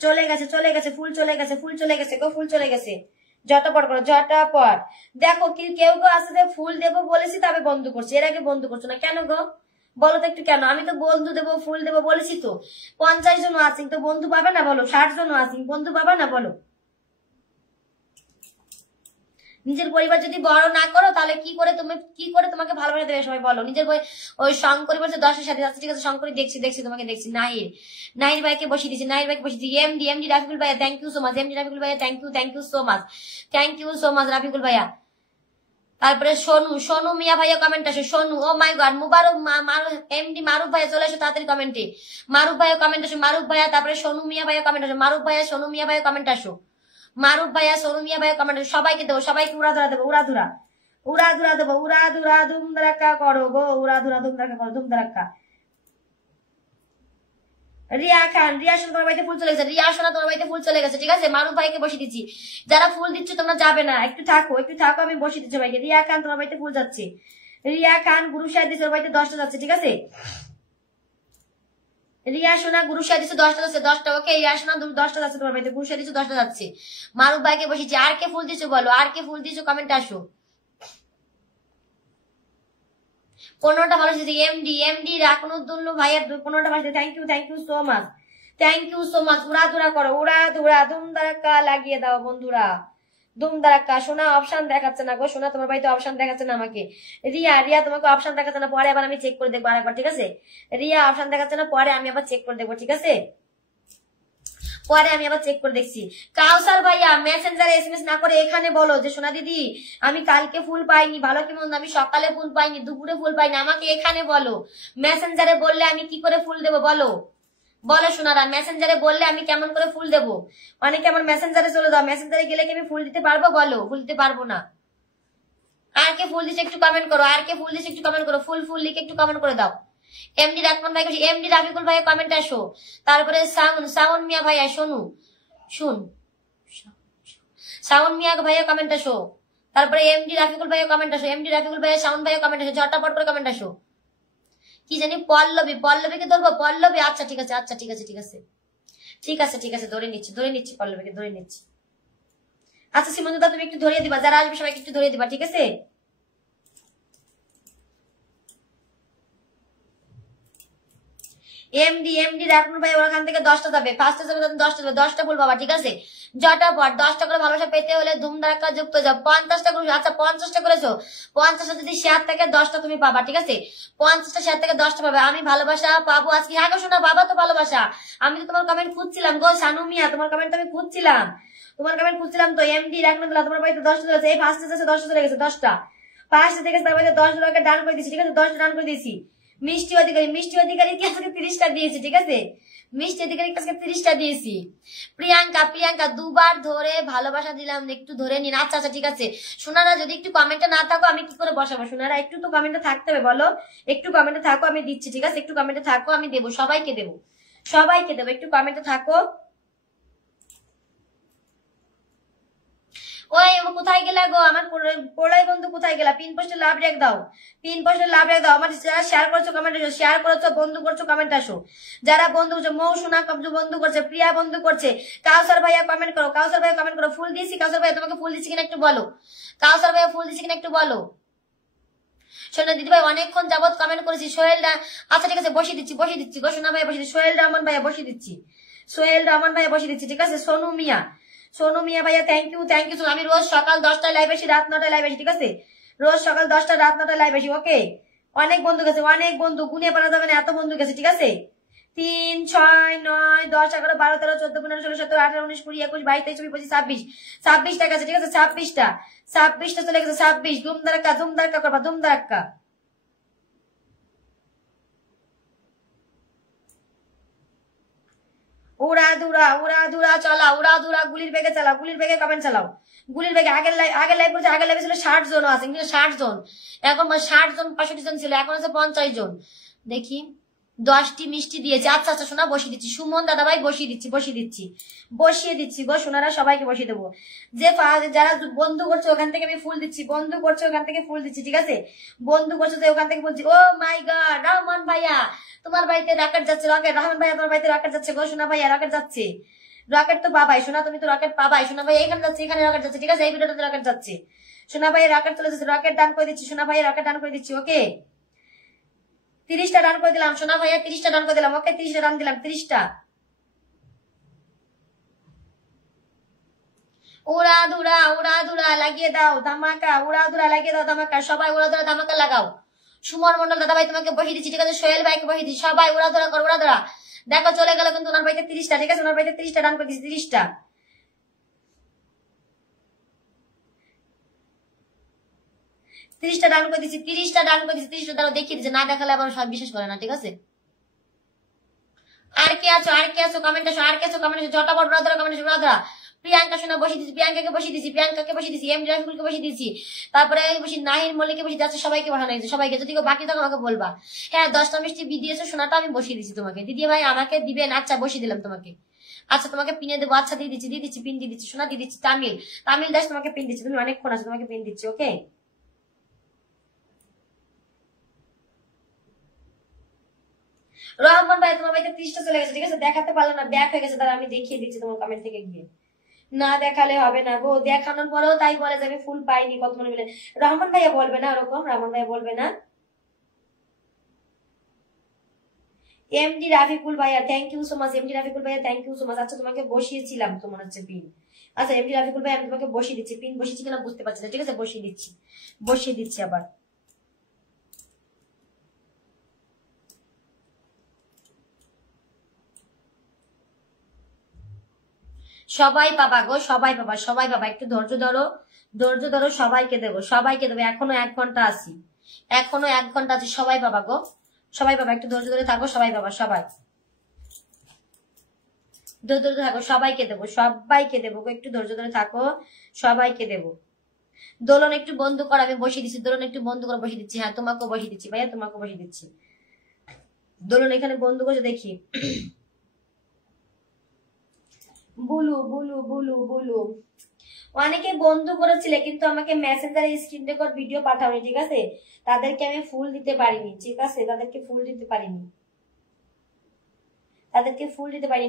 চলে গেছে, চলে গেছে, ফুল চলে গেছে, ফুল চলে গেছে গো, ফুল চলে গেছে। ঝটাপট করো, ঝটাপট। দেখো কি কেউ কেউ আছে যে ফুল দেবো বলেছি তবে বন্ধ করছে, এর আগে বন্ধ করছো না কেন গো? বলো তো একটু কেন? আমি তো বন্ধু দেবো, ফুল দেবো বলেছি তো। 50 জন আছি তো বন্ধু পাবে না বলো? 60 জন আছি, বন্ধু পাবে না বলো? নিজের পরিবার যদি বড় না করো তাহলে কি করে তোমাকে ভালোবাসা দেবে সবাই বলো? নিজের ওই শঙ্করী বলছে 10-এর সাথে আছে, ঠিক আছে? শঙ্করী দেখছি তোমাকে দেখছি। নাহির ভাইকে বসিয়ে দিয়েছি, নাহির ভাইকে বসিয়ে দিয়েছি। এমডি রাফিকুল ভাইয়া thank you so much, MD Rafiqul ভাইয়া thank you so much, thank you so much Rafiqul ভাইয়া। তারপরে সোনু মিয়া ভাইয়া কমেন্ট আসে, Sonu, oh my God, Mubarak MD Maruf ভাইয়া চলে আসো তাড়াতাড়ি কমেন্টে, মারুফ ভাইয়া কমেন্ট আসো, মারুফ ভাইয়া। তারপরে সোনু মিয়া ভাইয়া কমেন্ট আসো, মারুফ ভাইয়া সোনু মিয়া ভাইয়া কমেন্ট আসো, মারুফ ভাইয়া সোনু মিয়া ভাইয়া কমেন্ট আসো। সবাইকে দেবো, সবাইকে উড়া ধরা দেবো, উড়া ধরা দেবো, উড়া ধুরা ধুম ধারাক্কা করো গো, উড়া ধুরা ধুম ধারাক্কা করো, ধুম ধারাক্কা। রিয়া খান, রিয়া সোনা তোমার বাড়িতে ফুল চলে গেছে, রিয়া সোনা তোমার বাড়িতে ফুল চলে গেছে, ঠিক আছে? মারুফ ভাইকে বসিয়ে দিচ্ছি। যারা ফুল দিচ্ছ তোমরা যাবে না, একটু থাকো, আমি বসিয়ে দিচ্ছি ভাইকে। রিয়া খান তোমার বাড়িতে ফুল যাচ্ছে, রিয়া খান গুরু সাহেব দিচ্ছে, ওর বাড়িতে 10টা যাচ্ছে, ঠিক আছে? রিয়া সোনা গুরু সাহেব দিচ্ছে 10টা যাচ্ছে, 10টা, ওকে। রিয়া সোনা 10টা যাচ্ছে তোমার বাড়িতে, গুরু সাহেব দিচ্ছে 10টা যাচ্ছে। মারুফ ভাইকে বসিয়েছি। আর কে ফুল দিচ্ছ বলো, আর কে ফুল দিচ্ছ কমেন্টে আসো। 15টা ভালো এসেছে। এমডি রাকনুদ্দুল্লু ভাইয়ের 15টা ভালো, thank you so much, thank you so much. উড়া ধুরা করো, উড়া ধুরা ধুম ধারাক্কা লাগিয়ে দাও বন্ধুরা, ধুম ধারাক্কা। সোনা অপশন দেখাচ্ছে না গো, সোনা তোমার বাড়িতে অপশন দেখাচ্ছে না আমাকে। রিয়া তোমাকে অপশন দেখাচ্ছে না, পরে আবার আমি চেক করে দেখবো আরেকবার, ঠিক আছে? রিয়া অপশন দেখাচ্ছে না, পরে আমি আবার চেক করে দেখবো, ঠিক আছে? পরে আমি আবার চেক করে দেখছি। কাউসার ভাইয়া মেসেঞ্জারে এসএমএস না করে এখানে বলো যে সোনা দিদি আমি কালকে ফুল পাইনি, ভালো কি মন্দ, আমি সকালে ফুল পাইনি, দুপুরে ফুল পাইনি, আমাকে এখানে বলো। মেসেঞ্জারে বললে আমি কি করে ফুল দেবো বলো? বলো সোনারা, মেসেঞ্জারে বললে আমি কেমন করে ফুল দেবো? অনেকে আমার মেসেঞ্জারে চলে দাও, মেসেঞ্জারে গেলে কি আমি ফুল দিতে পারবো বলো? ফুল দিতে পারবো না। আর কে ফুল দিচ্ছে একটু কমেন্ট করো, আর কে ফুল দিচ্ছে একটু কমেন্ট করো, ফুল লিখে একটু কমেন্ট করে দাও। এমডি রাকমান ভাই, এমডি রাফিকুল ভাই কমেন্ট আসো। তারপরে সাউন মিয়া ভাইয়া সাউন মিয়া ভাইয়া কমেন্ট আসো। তারপরে এমডি রাফিকুল ভাইয়া কমেন্ট আসো, এমডি রাফিকুল ভাইয়া সাউন ভাইয়া কমেন্ট আসো, ঝটাপট করে কমেন্ট আসো। কি জানি পল্লবী, পল্লবীকে ধরবো? পল্লবী, আচ্ছা ঠিক আছে, আচ্ছা ঠিক আছে, ঠিক আছে, ঠিক আছে, ঠিক আছে, ধরে নিচ্ছি, ধরে নিচ্ছি, পল্লবীকে ধরে নিচ্ছি। আচ্ছা সীমান্তদা তুমি একটু ধরিয়ে দিবা, যারা আসবে সবাইকে একটু ধরিয়ে দিবা, ঠিক আছে? এমডি, এমডি রাখুন ভাই, ওখান থেকে 10টা যাবে, ফার্স্টে যাবে 10টা যাবে, 10টা ফুল বাবা, ঠিক আছে? জটাপট 10টা করে ভালোবাসা পেতে হলে ধুমধারাক্কা যুক্ত যাও। 50টা করে, আচ্ছা 50টা করেছো, 50টা যদি শেয়ার থেকে 10টা তুমি পাবা, ঠিক আছে? 50টা শেয়ার থেকে 10টা পাবে। আমি ভালোবাসা পাবো আজকে, হ্যাঁ গো শোনা বাবা, তো ভালোবাসা আমি তো তোমার কমেন্ট খুঁজছিলাম গো শানু মিয়া, তোমার কমেন্ট আমি খুঁজছিলাম, তোমার কমেন্ট খুঁজছিলাম তো। এমডি রাখুন তোমার বাড়িতে 10টা চলে গেছে, এই ফার্স্টে যাচ্ছে 10টা চলে গেছে, 10টা ফার্স্টে থেকে তার বাড়িতে 10 টাকা ডান করে দিয়েছি, ঠিক আছে? 10টা ডান করে দিয়েছি। মিষ্টি অধিকারী, মিষ্টি অধিকারীকে আজকে 30টা দিয়েছি, ঠিক আছে? মিষ্টি অধিকারীকে আজকে 30টা দিয়েছি। প্রিয়াঙ্কা, প্রিয়াঙ্কা দুবার ধরে ভালোবাসা দিলাম, একটু ধরে নিন। আচ্ছা আচ্ছা ঠিক আছে। সোনারা যদি একটু কমেন্টে না থাকো আমি কি করে বসাবো? সোনারা একটু তো কমেন্টে থাকতে হবে, বলো একটু কমেন্টে থাকো, আমি দিচ্ছি, ঠিক আছে? একটু কমেন্টে থাকো, আমি দেবো, সবাইকে দেবো, সবাইকে দেবো, একটু কমেন্টে থাকো। ওই কোথায় গেলা গো আমার পোড়াই বন্ধু, কোথায় গেলা? পিন পোস্টে লাভ রেখ দাও, পিন পোস্টে লাভ রেখ দাও। আমার যারা শেয়ার করছো কমেন্ট আসো, শেয়ার করছো বন্ধু করছো কমেন্ট আসো। যারা বন্ধু করছো, মৌ সোনা কবজু বন্ধু করছে, প্রিয়া বন্ধু করছে, কাউসার ভাইয়া কমেন্ট করো, কাউসার ভাইয়া কমেন্ট করো। ফুল দিয়েছি কাউসার ভাইয়া, তোমাকে ফুল দিচ্ছি কিনা একটু বলো। কাউসার ভাইয়া ফুল দিচ্ছি কিনা একটু বলো। সোনা দিদি ভাই অনেকক্ষণ যাবত কমেন্ট করেছি। সোহেল, আচ্ছা ঠিক আছে বসিয়ে দিচ্ছি, বসিয়ে দিচ্ছি গো সোনা ভাইয়া, বসিয়ে দিচ্ছি। সোহেল রহমান ভাইয়া বসিয়ে দিচ্ছি, সোহেল রহমান ভাইয়া বসিয়ে দিচ্ছি, ঠিক আছে? সোনু মিয়া, সোনু মিয়া ভাইয়া থ্যাংক ইউ, থ্যাংক ইউ। আমি রোজ সকাল 10টায় লাইভ আসি, রাত 9টায় লাইভ আসি, ঠিক আছে? রোজ সকাল 10টা রাত 9টায় লাইভ আসি, ওকে? অনেক বন্ধু গেছে, অনেক বন্ধু, গুনে পারা যাবে না, এত বন্ধু গেছে, ঠিক আছে? 3, 6, 9, 10, 11, 12, 13, 14, 15, 16, 17, 18, 19, 20, 21, 22, 23, 24, 25, 26টা গেছে, ঠিক আছে? 26টা চলে গেছে, 26 ধুমধারাক্কা, ধুমধারাক্কা করবা, ধুমধারাক্কা। উড়া ধুরা চালাও, উড়া ধুরা গুলির বেগে চালাও, গুলির বেগে কমেন্ট চালাও, গুলির বেগে। আগের লাইভ বলছে, আগের লাইভে ছিল 60 জন আছে, কিন্তু 60 জন, এখন 60 জন 65 জন ছিল, এখন আছে 50 জন। দেখি 10টি মিষ্টি দিয়েছে। আচ্ছা আচ্ছা সোনা বসিয়ে দিচ্ছি, সুমন দাদা ভাই বসিয়ে দিচ্ছি, বসিয়ে দিচ্ছি, বসিয়ে দিচ্ছি গো সোনারা, সবাইকে বসিয়ে দেবো। যে যারা বন্ধু করছে ওখান থেকে আমি ফুল দিচ্ছি, বন্ধু করছে ওখান থেকে ফুল দিচ্ছি, ঠিক আছে? বন্ধু করছে তো ওখান থেকে বলছি। ও মাই গড রহমান ভাইয়া, তোমার বাড়িতে রকেট যাচ্ছে, রকেট। রহমান ভাইয়া তোমার বাড়িতে রকেট যাচ্ছে গো সোনা ভাইয়া, রকেট যাচ্ছে। রকেট তো পাবাই সোনা, তুমি তো রকেট পাবাই সোনা ভাই। এখানে যাচ্ছে, এখানে রকেট যাচ্ছে, ঠিক আছে? এই ভিডিওটাতে রকেট যাচ্ছে, সোনা ভাই রকেট চলে যাচ্ছে, রকেট ডান করে দিচ্ছি সোনা ভাই, রকেট ডান করে দিচ্ছি, ওকে? 30টা ডান করে দিলাম সোনা ভাইয়া, 30টা ডান করে দিলাম, ওকে? 30টা ডান দিলাম, 30টা। উড়া ধুরা লাগিয়ে দাও ধামাকা, উড়া ধুরা লাগিয়ে দাও ধামাকা, সবাই উড়া ধুরা ধামাকা লাগাও। সুমন মন্ডল দাদা ভাই তোমাকে বসিয়ে দিচ্ছি, ঠিক আছে? সোহেল ভাইকে বসিয়ে দিচ্ছি, সবাই উড়া ধরা করো, উড়া ধরা। দেখো চলে গেল কিন্তু ওনার বাড়িতে 30টা, ঠিক আছে? ওনার বাড়িতে 30টা ডান করে দিচ্ছি, 30টা, 30টা ডান করে দিচ্ছি, 30টা ডান করে দিচ্ছি, 30টা দ্বারা দেখিয়ে দিচ্ছে, না দেখালে আবার সব বিশ্বাস করে না, ঠিক আছে? আর কে আছো, আর কে আছো কমেন্ট আসো, আর কে আছো কমেন্ট আসো, ঝটাপট উড়া ধরা কমেন্ট আসো, উড়া ধরা। প্রিয়াঙ্কা সোনা বসিয়ে দিচ্ছি, প্রিয়াঙ্কাকে বসিয়ে দিচ্ছি, প্রিয়াঙ্কাকে বসিয়ে দিচ্ছি, এম রাফিকুলকে বসিয়ে দিচ্ছি, তারপরে বসি নাহির মল্লিককে বসিয়ে যাচ্ছে, সবাইকে বসানো হয়েছে, সবাইকে। যদি কেউ বাকি থাকে আমাকে বলবা। হ্যাঁ 10টা মিষ্টি দিয়েছো সোনাটা, আমি বসিয়ে দিচ্ছি তোমাকে। দিদি ভাই আমাকে দিবেন? আচ্ছা বসিয়ে দিলাম তোমাকে, আচ্ছা তোমাকে পিনে দেবো, আচ্ছা দিয়ে দিচ্ছি, দিয়ে দিচ্ছি, পিন দিয়ে দিচ্ছি সোনা, দিয়ে দিচ্ছি। তামিল, তামিল দাস তোমাকে পিন দিচ্ছি, তুমি অনেকক্ষণ আছো, তোমাকে পিন দিচ্ছি, ওকে? রহমান ভাই তোমার বাড়িতে 30টা চলে গেছে, ঠিক আছে? দেখাতে পারলাম না, ব্যাক হয়ে গেছে, তাহলে আমি দেখিয়ে দিচ্ছি তোমার কমেন্ট থেকে গিয়ে। না দেখালে হবে না গো, দেখানোর পরেও তাই বলে যে আমি ফুল পাইনি, কত মনে মিলে। রহমান ভাইয়া বলবে না ওরকম, রহমান ভাইয়া বলবে না। এমডি রাফিকুল ভাইয়া thank you so much, MD Rafiqul ভাইয়া থ্যাংক ইউ সো মাচ। আচ্ছা তোমাকে বসিয়েছিলাম তো মনে হচ্ছে পিন। আচ্ছা এমডি রাফিকুল ভাই আমি তোমাকে বসিয়ে দিচ্ছি, পিন বসিয়েছি কিনা বুঝতে পারছি না, ঠিক আছে? বসিয়ে দিচ্ছি, বসিয়ে দিচ্ছি আবার। সবাই পাবা গো, সবাই পাবা, সবাই পাবা, একটু ধৈর্য ধরো, ধৈর্য ধরো, সবাইকে দেবো, সবাইকে দেবো। এখনো 1 ঘন্টা আছি, এখনো 1 ঘন্টা আছে, সবাই পাবা গো, সবাই পাবা, একটু ধৈর্য ধরে থাকো, সবাই পাবা, সবাই ধৈর্য ধরে থাকো, সবাইকে দেবো, সবাইকে দেবো গো, একটু ধৈর্য ধরে থাকো, সবাইকে দেবো। দোলন একটু বন্ধ কর, আমি বসিয়ে দিচ্ছি, দোলন একটু বন্ধ করে বসিয়ে দিচ্ছি। হ্যাঁ তোমাকেও বসিয়ে দিচ্ছি ভাইয়া, তোমাকেও বসিয়ে দিচ্ছি। দোলন এখানে বন্ধ করছে দেখি। বুলু বুলু বুলু বুলু অনেকে বন্ধু করেছিলে কিন্তু আমাকে মেসেঞ্জারে স্ক্রিন রেকর্ড ভিডিও পাঠাওনি, ঠিক আছে? তাদেরকে আমি ফুল দিতে পারিনি, ঠিক আছে? তাদেরকে ফুল দিতে পারিনি,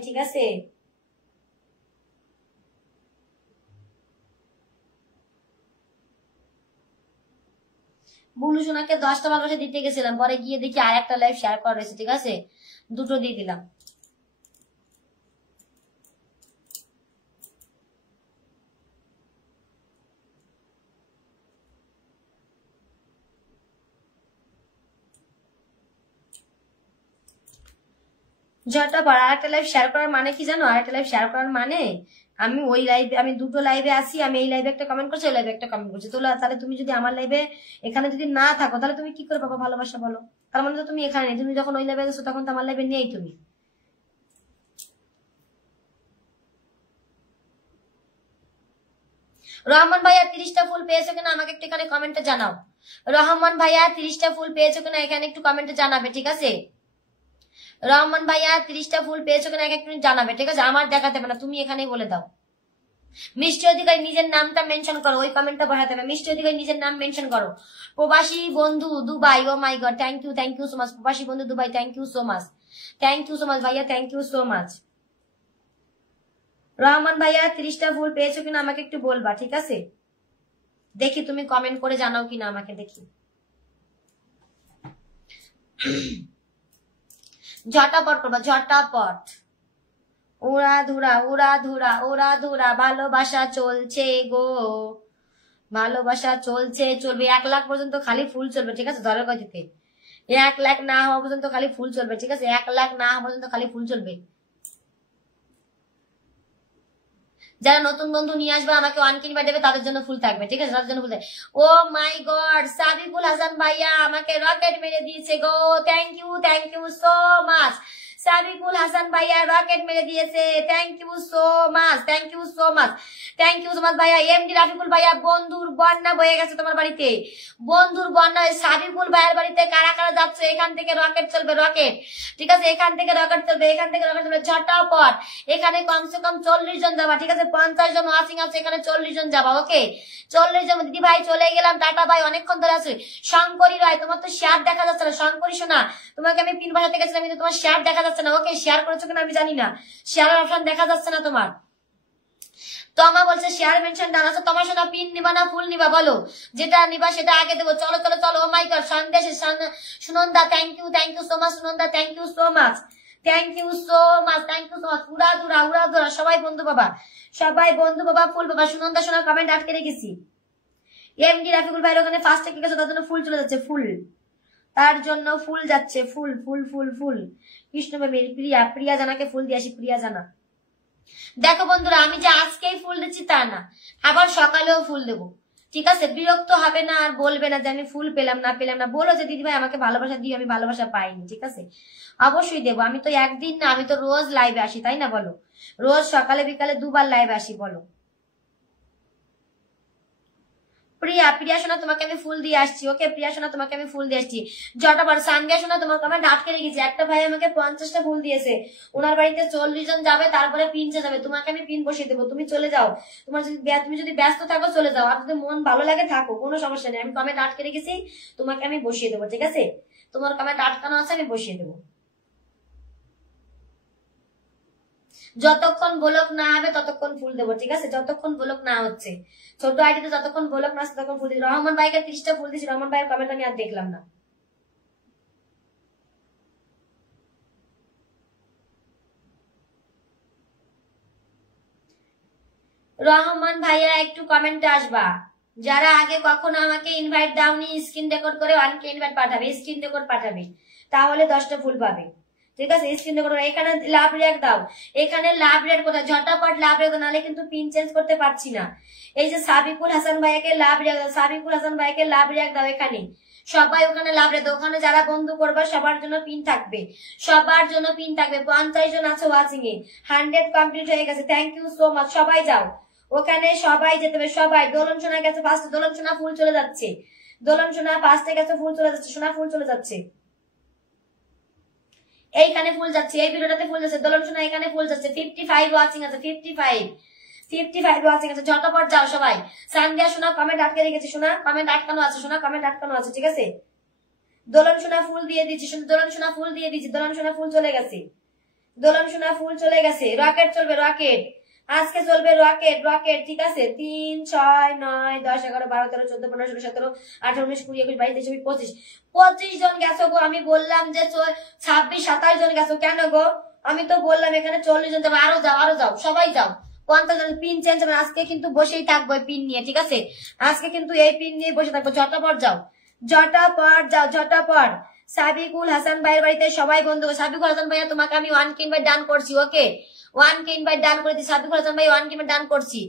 ঠিক আছে? বুলু সোনাকে 10টা ভালোবাসা দিতে গেছিলাম, পরে গিয়ে দেখি আর একটা লাইভ শেয়ার করা রয়েছে, ঠিক আছে? দুটো দিয়ে দিলাম। ঝটাপট আরেকটা লাইভ শেয়ার করার মানে কি জানো? আরেকটা লাইভ শেয়ার করার মানে আমি ওই লাইভে, আমি দুটো লাইভে আসি, আমি এই লাইভে একটা কমেন্ট করছি, ওই লাইভে একটা কমেন্ট করছি। তাহলে তুমি যদি আমার লাইভে এখানে যদি না থাকো, তাহলে তুমি কি করে পাবো ভালোবাসা বলো? তার মানে তো তুমি এখানে নেই, তুমি যখন ওই লাইভে গেছো তখন তো আমার লাইভে নেই তুমি। রহমান ভাইয়া 30টা ফুল পেয়েছো কিনা আমাকে একটু এখানে কমেন্টে জানাও। রহমান ভাইয়া 30টা ফুল পেয়েছো কিনা এখানে একটু কমেন্টে জানাবে, ঠিক আছে? রহমান ভাইয়া 30টা ফুল পেয়েছো কিনা একটু জানাবে, ঠিক আছে? আমার দেখাতে হবে না, তুমি এখানেই বলে দাও। মিষ্টি অধিকারী নিজের নামটা মেনশন করো, ওই কমেন্টটা পড়াতে হবে। মিষ্টি অধিকারী নিজের নাম মেনশন করো। প্রবাসী বন্ধু Dubai, oh my God, thank you so much. প্রবাসী বন্ধু Dubai, thank you so much, ভাইয়া, thank you so much. Rahman ভাইয়া 30টা ফুল পেয়েছো কিনা আমাকে একটু বলবা, ঠিক আছে? দেখি তুমি কমেন্ট করে জানাও কিনা আমাকে, দেখি। ঝটাপট করবা, ঝটাপট। উড়া ধুরা ভালোবাসা চলছে গো, ভালোবাসা চলবে। 1 লাখ পর্যন্ত খালি ফুল চলবে, ঠিক আছে? ধরে দিতে 1 লাখ না হওয়া পর্যন্ত খালি ফুল চলবে, ঠিক আছে? 1 লাখ না হওয়া পর্যন্ত খালি ফুল চলবে। যারা নতুন বন্ধু নিয়ে আসবে আমাকে 1K ইনভাইট দেবে, তাদের জন্য ফুল থাকবে, ঠিক আছে? তাদের জন্য ফুল থাকবে। Oh my God, Sabikul Hasan ভাইয়া আমাকে রকেট মেরে দিয়েছে গো, thank you so much. Sabikul Hasan ভাইয়া রকেট মেরে দিয়েছে, থ্যাংক ইউ সো মাচ ভাইয়া। এমডি রাফিকুল ভাইয়া, বন্ধুর বন্যা বয়ে গেছে তোমার বাড়িতে, বন্ধুর বন্যা। সাবিকুল ভাইয়ের বাড়িতে কারা কারা যাচ্ছে? এখান থেকে রকেট চলবে, রকেট, ঠিক আছে? এখান থেকে রকেট চলবে, ঝটাপট। এখানে কমসে কম 40 জন যাবা, ঠিক আছে? 50 জন ওয়াচিং আছে, এখানে 40 জন যাবা, ওকে? 40 জন। দিদি ভাই চলে গেলাম, টাটা ভাই, অনেকক্ষণ ধরে আছে। শঙ্করী রায়, তোমার তো শেয়ার দেখা যাচ্ছে না। শঙ্করী শোনা, তোমাকে আমি পিন বাসাতে গেছিলাম কিন্তু তোমার শেয়ার দেখা যাচ্ছে না, ওকে? শেয়ার করেছো কিনা আমি জানি না, শেয়ার অপশন দেখা যাচ্ছে না তোমার। তোমা বলছে শেয়ার মেনশন ডান আছে। তোমার শোনা পিন নিবা না ফুল নিবা? বলো, যেটা নিবা সেটা আগে দেবো। চলো। Oh my God, Sandesh Sunanda, thank you so much. Sunanda, thank you so much. উড়া ধুরা সবাই বন্ধু বাবা, ফুল বাবা। সুনন্দা শোনা কমেন্ট আটকে রেখেছি। এমডি রাফিকুল ভাইয়ের ওখানে ফার্স্ট থেকে গেছে, তার জন্য ফুল চলে যাচ্ছে, ফুল, তার জন্য ফুল যাচ্ছে, ফুল। কৃষ্ণ বেবীর প্রিয়া জানাকে ফুল দিয়ে আসি, প্রিয়া জানা। দেখো বন্ধুরা, আমি যে আজকেই ফুল দিচ্ছি তা না, আবার সকালেও ফুল দেবো, ঠিক আছে? বিরক্ত হবে না আর বলবে না যে আমি ফুল পেলাম না। বলো যে দিদি ভাই আমাকে ভালোবাসা দিও, আমি ভালোবাসা পাইনি, ঠিক আছে? অবশ্যই দেবো। আমি তো একদিন না, আমি তো রোজ লাইভে আসি, তাই না? বলো, রোজ সকালে বিকালে 2 বার লাইভে আসি, বলো। প্রিয়া সোনা তোমাকে আমি ফুল দিয়ে আসছি, ওকে? প্রিয়া সোনা তোমাকে আমি ফুল দিয়ে আসছি। ঝটাপট। সানগা সোনা তোমার কমেন্ট আটকে রেখেছি। একটা ভাই আমাকে 50টা ফুল দিয়েছে, ওনার বাড়িতে 40 জন যাবে, তারপরে পিনচে যাবে। তোমাকে আমি পিন বসিয়ে দেবো, তুমি চলে যাও। তুমি যদি ব্যস্ত থাকো চলে যাও, আর যদি মন ভালো লাগে থাকো, কোনো সমস্যা নেই। আমি কমেন্ট আটকে রেখেছি, তোমাকে আমি বসিয়ে দেবো, ঠিক আছে? তোমার কমেন্ট আটকানো আছে, আমি বসিয়ে দেবো। যতক্ষণ ব্লক না হবে ততক্ষণ ফুল দেবো, ঠিক আছে? যতক্ষণ ব্লক না হচ্ছে, ছোট আইডিতে যতক্ষণ ব্লক না আসছে ততক্ষণ ফুল দিচ্ছি। রহমান ভাইকে 30টা ফুল দিচ্ছি। রহমান ভাইয়ের কমেন্ট আমি আর দেখলাম না। রহমান ভাইয়া একটু কমেন্টে আসবা। যারা আগে কখনো আমাকে ইনভাইট দাওনি, স্ক্রিন রেকর্ড করে 1K ইনভাইট পাঠাবে, স্ক্রিন রেকর্ড পাঠাবে, তাহলে 10টা ফুল পাবে, ঠিক আছে? Screen record. এখানে লাভ রেক দাও, এখানে লাভ রেক কোথায়? ঝটাপট লাভ রেক দাও, নাহলে কিন্তু পিন চেঞ্জ করতে পারছি না। এই যে সাবিকুল হাসান ভাইয়াকে লাভ রেক দাও, এখানে সবাই ওখানে লাভ রেক দাও। ওখানে যারা বন্ধু করবে সবার জন্য পিন থাকবে, 50 জন আছে ওয়াচিং এ, 100 কমপ্লিট হয়ে গেছে। Thank you so much. সবাই যাও ওখানে, সবাই যেতে হবে, সবাই। দোলন সোনা গেছে ফার্স্ট, দোলন সোনা ফুল চলে যাচ্ছে, দোলন সোনা ফার্স্টে গেছে, ফুল চলে যাচ্ছে, সোনা ফুল চলে যাচ্ছে। এইখানে ফুল যাচ্ছে, এই ভিডিওটাতে ফুল যাচ্ছে, দোলন সোনা এখানে ফুল যাচ্ছে। 55 ওয়াচিং আছে, 55 ওয়াচিং আছে, ঝটপট যাও সবাই। সান্ধ্যা শোনা কমেন্ট আটকে রেখেছে, শোনা কমেন্ট আটকানো আছে, শোনা কমেন্ট আটকানো আছে, ঠিক আছে। দোলন শোনা ফুল দিয়ে দিচ্ছি, দোলন শোনা ফুল দিয়ে দিচ্ছি, দোলন শোনা ফুল চলে গেছে, দোলন শোনা ফুল চলে গেছে। রকেট চলবে, রকেট আজকে চলবে, রকেট রকেট, ঠিক আছে। 3, 6, 9, 10, 11, 12, 13, 14, 15, 16, 17, 18, 19, 20, 21, 22, 23, 25, 25 জন গেছো গো। আমি বললাম যে 26, 27 জন গেছো, কেন গো? আমি তো বললাম এখানে 40 জন যাবে, আরো যাও, আরো যাও, সবাই যাও। 50 জন পিন চেঞ্জ হবে, আজকে কিন্তু বসেই থাকবো এই পিন নিয়ে, ঠিক আছে। আজকে কিন্তু এই পিন নিয়ে বসে থাকবো। ঝটপট যাও, ঝটপট যাও, ঝটপট। সাবিকুল হাসান ভাইয়ের বাড়িতে সবাই বন্ধু। সাবিকুল হাসান ভাইয়া তোমাকে আমি 1K ইনভাইট ডান করছি, ওকে 1K ইনভাইট ডান করে দিচ্ছি। সাবিকুল হাসান ভাই 1K ইনভাইট ডান করছি।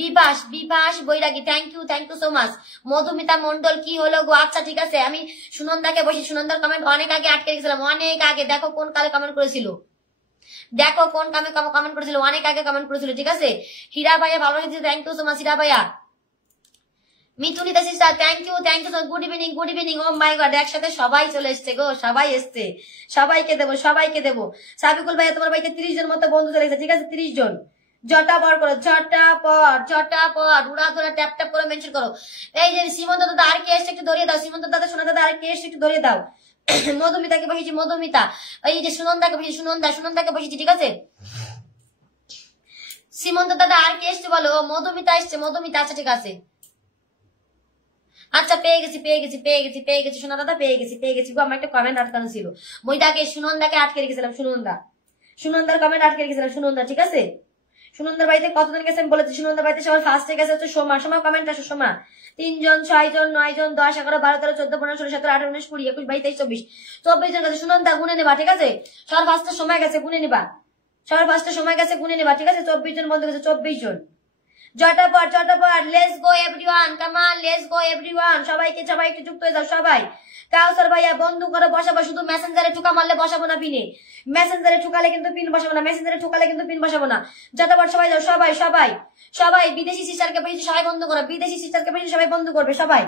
Bibhas Bibhas Bairagi, thank you so much. Madhumita Mondal কি হলো গো? আচ্ছা ঠিক আছে, আমি সুনন্দাকে বসি। সুনন্দার কমেন্ট অনেক আগে আটকে গেছিলাম, অনেক আগে। দেখো কোন কালে কমেন্ট করেছিল, দেখো কোন কামে কমেন্ট করেছিল, অনেক আগে কমেন্ট করেছিল, ঠিক আছে। হীরা ভাইয়া ভালো হয়েছে, thank you so much Hira ভাইয়া। Mithunita sister thank you so much. Good evening, good evening. Oh my God, একসাথে সবাই চলে এসছে গো, সবাই এসছে, সবাইকে দেবো, সবাইকে দেবো। সাবিকুল ভাইয়া তোমার বাড়িতে 30 জন মতো বন্ধু চলে গেছে, ঠিক আছে 30 জন। ঝটাপট করো, ঝটাপট ঝটাপট, উড়া ধরে ট্যাপ ট্যাপ করে মেনশন করো। এই যে সীমন্ত দাদা আর কে এসছে একটু ধরিয়ে দাও, সীমন্ত দাদা সোনা দাদা আর কে এসছে একটু ধরিয়ে দাও। মধুমিতাকে বসেছি, মধুমিতা। এই যে সুনন্দাকে বসেছি, সুনন্দাকে বসেছি, ঠিক আছে। সীমন্ত দাদা আর কে এসছে বলো? মধুমিতা এসছে, মধুমিতা, আচ্ছা ঠিক আছে। আচ্ছা পেয়ে গেছি সোনা দাদা, পেয়ে গেছি গো। আমার একটা কমেন্ট আটকানো ছিল, মইটাকে সুনন্দাকে আটকে রেখেছিলাম, সুনন্দার কমেন্ট আটকে রেখেছিলাম, সুনন্দা, ঠিক আছে। সুনন্দার বাড়িতে কতজন গেছে আমি বলেছি। সুনন্দার বাড়িতে সবার ফার্স্টে গেছে হচ্ছে সোমা। সোমা কমেন্ট আসো, সোমা। 3 জন, 6 জন, 9 জন, 10, 11, 12, 13, 14, 15, 16, 17, 18, 19, 20, 21, 22, 23, 24 জন গেছে। সুনন্দা গুনে নেবা, ঠিক আছে। সবার ফার্স্টে সময় গেছে, গুনে নিবা। সবার ফার্স্টে সময় গেছে, গুনে নিবা, ঠিক আছে। 24 জন বন্ধু গেছে, 24 জন। ঝটপট ঝটপট, let's go everyone, come on, let's go everyone. সবাইকে একটু যুক্ত হয়ে যাও সবাই। কাউসার ভাইয়া বন্ধু করে বসাবো, শুধু মেসেঞ্জারে ঠুকা মারলে বসাবো না পিনে। মেসেঞ্জারে ঠুকালে কিন্তু পিন বসাবো না, মেসেঞ্জারে ঠুকালে কিন্তু পিন বসাবো না। ঝটপট সবাই যাও, সবাই সবাই সবাই। বিদেশি সিস্টারকে বসে সবাই বন্ধু করো, বিদেশি সিস্টারকে বসে সবাই বন্ধু করবে, সবাই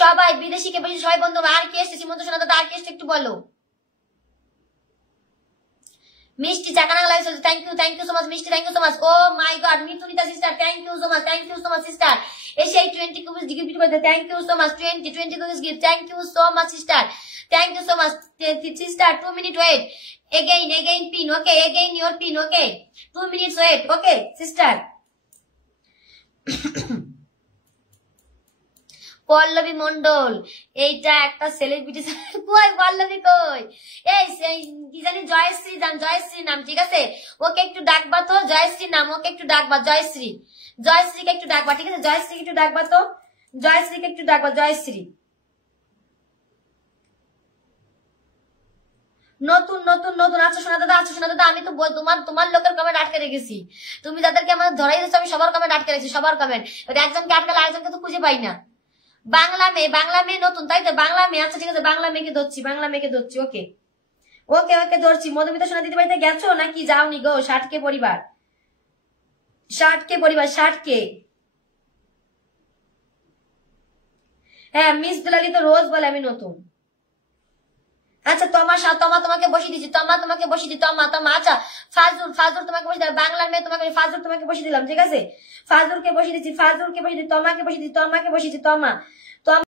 সবাই বিদেশিকে বসে সবাই বন্ধু। আর কি এসছে সীমন্ত সোনা দাদা, আর কি এসছে একটু বলো। মিষ্টি চাকানা লাইভ চলছে, thank you so much Mishti, thank you so much. Oh my God, Mithunita sister thank you so much sister. এসে 20 কুকিজ গিফট করে, thank you so much. 20 cookies gift, thank you so much sister, thank you so much sister. 2 minute wait, again pin, okay, again your pin, okay, 2 minutes wait, okay sister. Pallabi Mondal, এইটা একটা সেলিব্রিটি কই? পল্লবী কই? এই কি জানি জয়শ্রী নাম, ঠিক আছে। ওকে একটু ডাকবা তো, জয়শ্রী নাম, ওকে একটু ডাকবা। জয়শ্রীকে একটু ডাকবা, ঠিক আছে। জয়শ্রীকে একটু ডাকবা তো, জয়শ্রীকে একটু ডাকবা, জয়শ্রী। নতুন আচ্ছা সোনা দাদা, আমি তো তোমার লোকের কমেন্ট আটকে রেখেছি। তুমি যাদেরকে আমার ধরাই দিচ্ছ, আমি সবার কমেন্ট আটকে রেখেছি, সবার কমেন্ট। একজনকে আটকালে আরেকজনকে তো খুঁজে পাই না। বাংলা মেয়ে নতুন, তাই তো? বাংলা মেয়ে, আচ্ছা ঠিক আছে, বাংলা মেয়েকে ধরছি, ওকে ধরছি। মধুমিতা সোনা দিদি বাড়িতে গেছো নাকি যাওনি গো? 60K পরিবার, 60K। হ্যাঁ মিস দুলালি তো রোজ বলে আমি নতুন। আচ্ছা তোমাকে বসিয়ে দিচ্ছি, তমা। আচ্ছা ফাজুর তোমাকে বসিয়ে দিলাম, বাংলার মেয়ে ফাজুর তোমাকে বসিয়ে দিলাম, ঠিক আছে। ফাজুরকে বসিয়ে দিচ্ছি, তোমাকে বসিয়ে দিচ্ছি, তমা।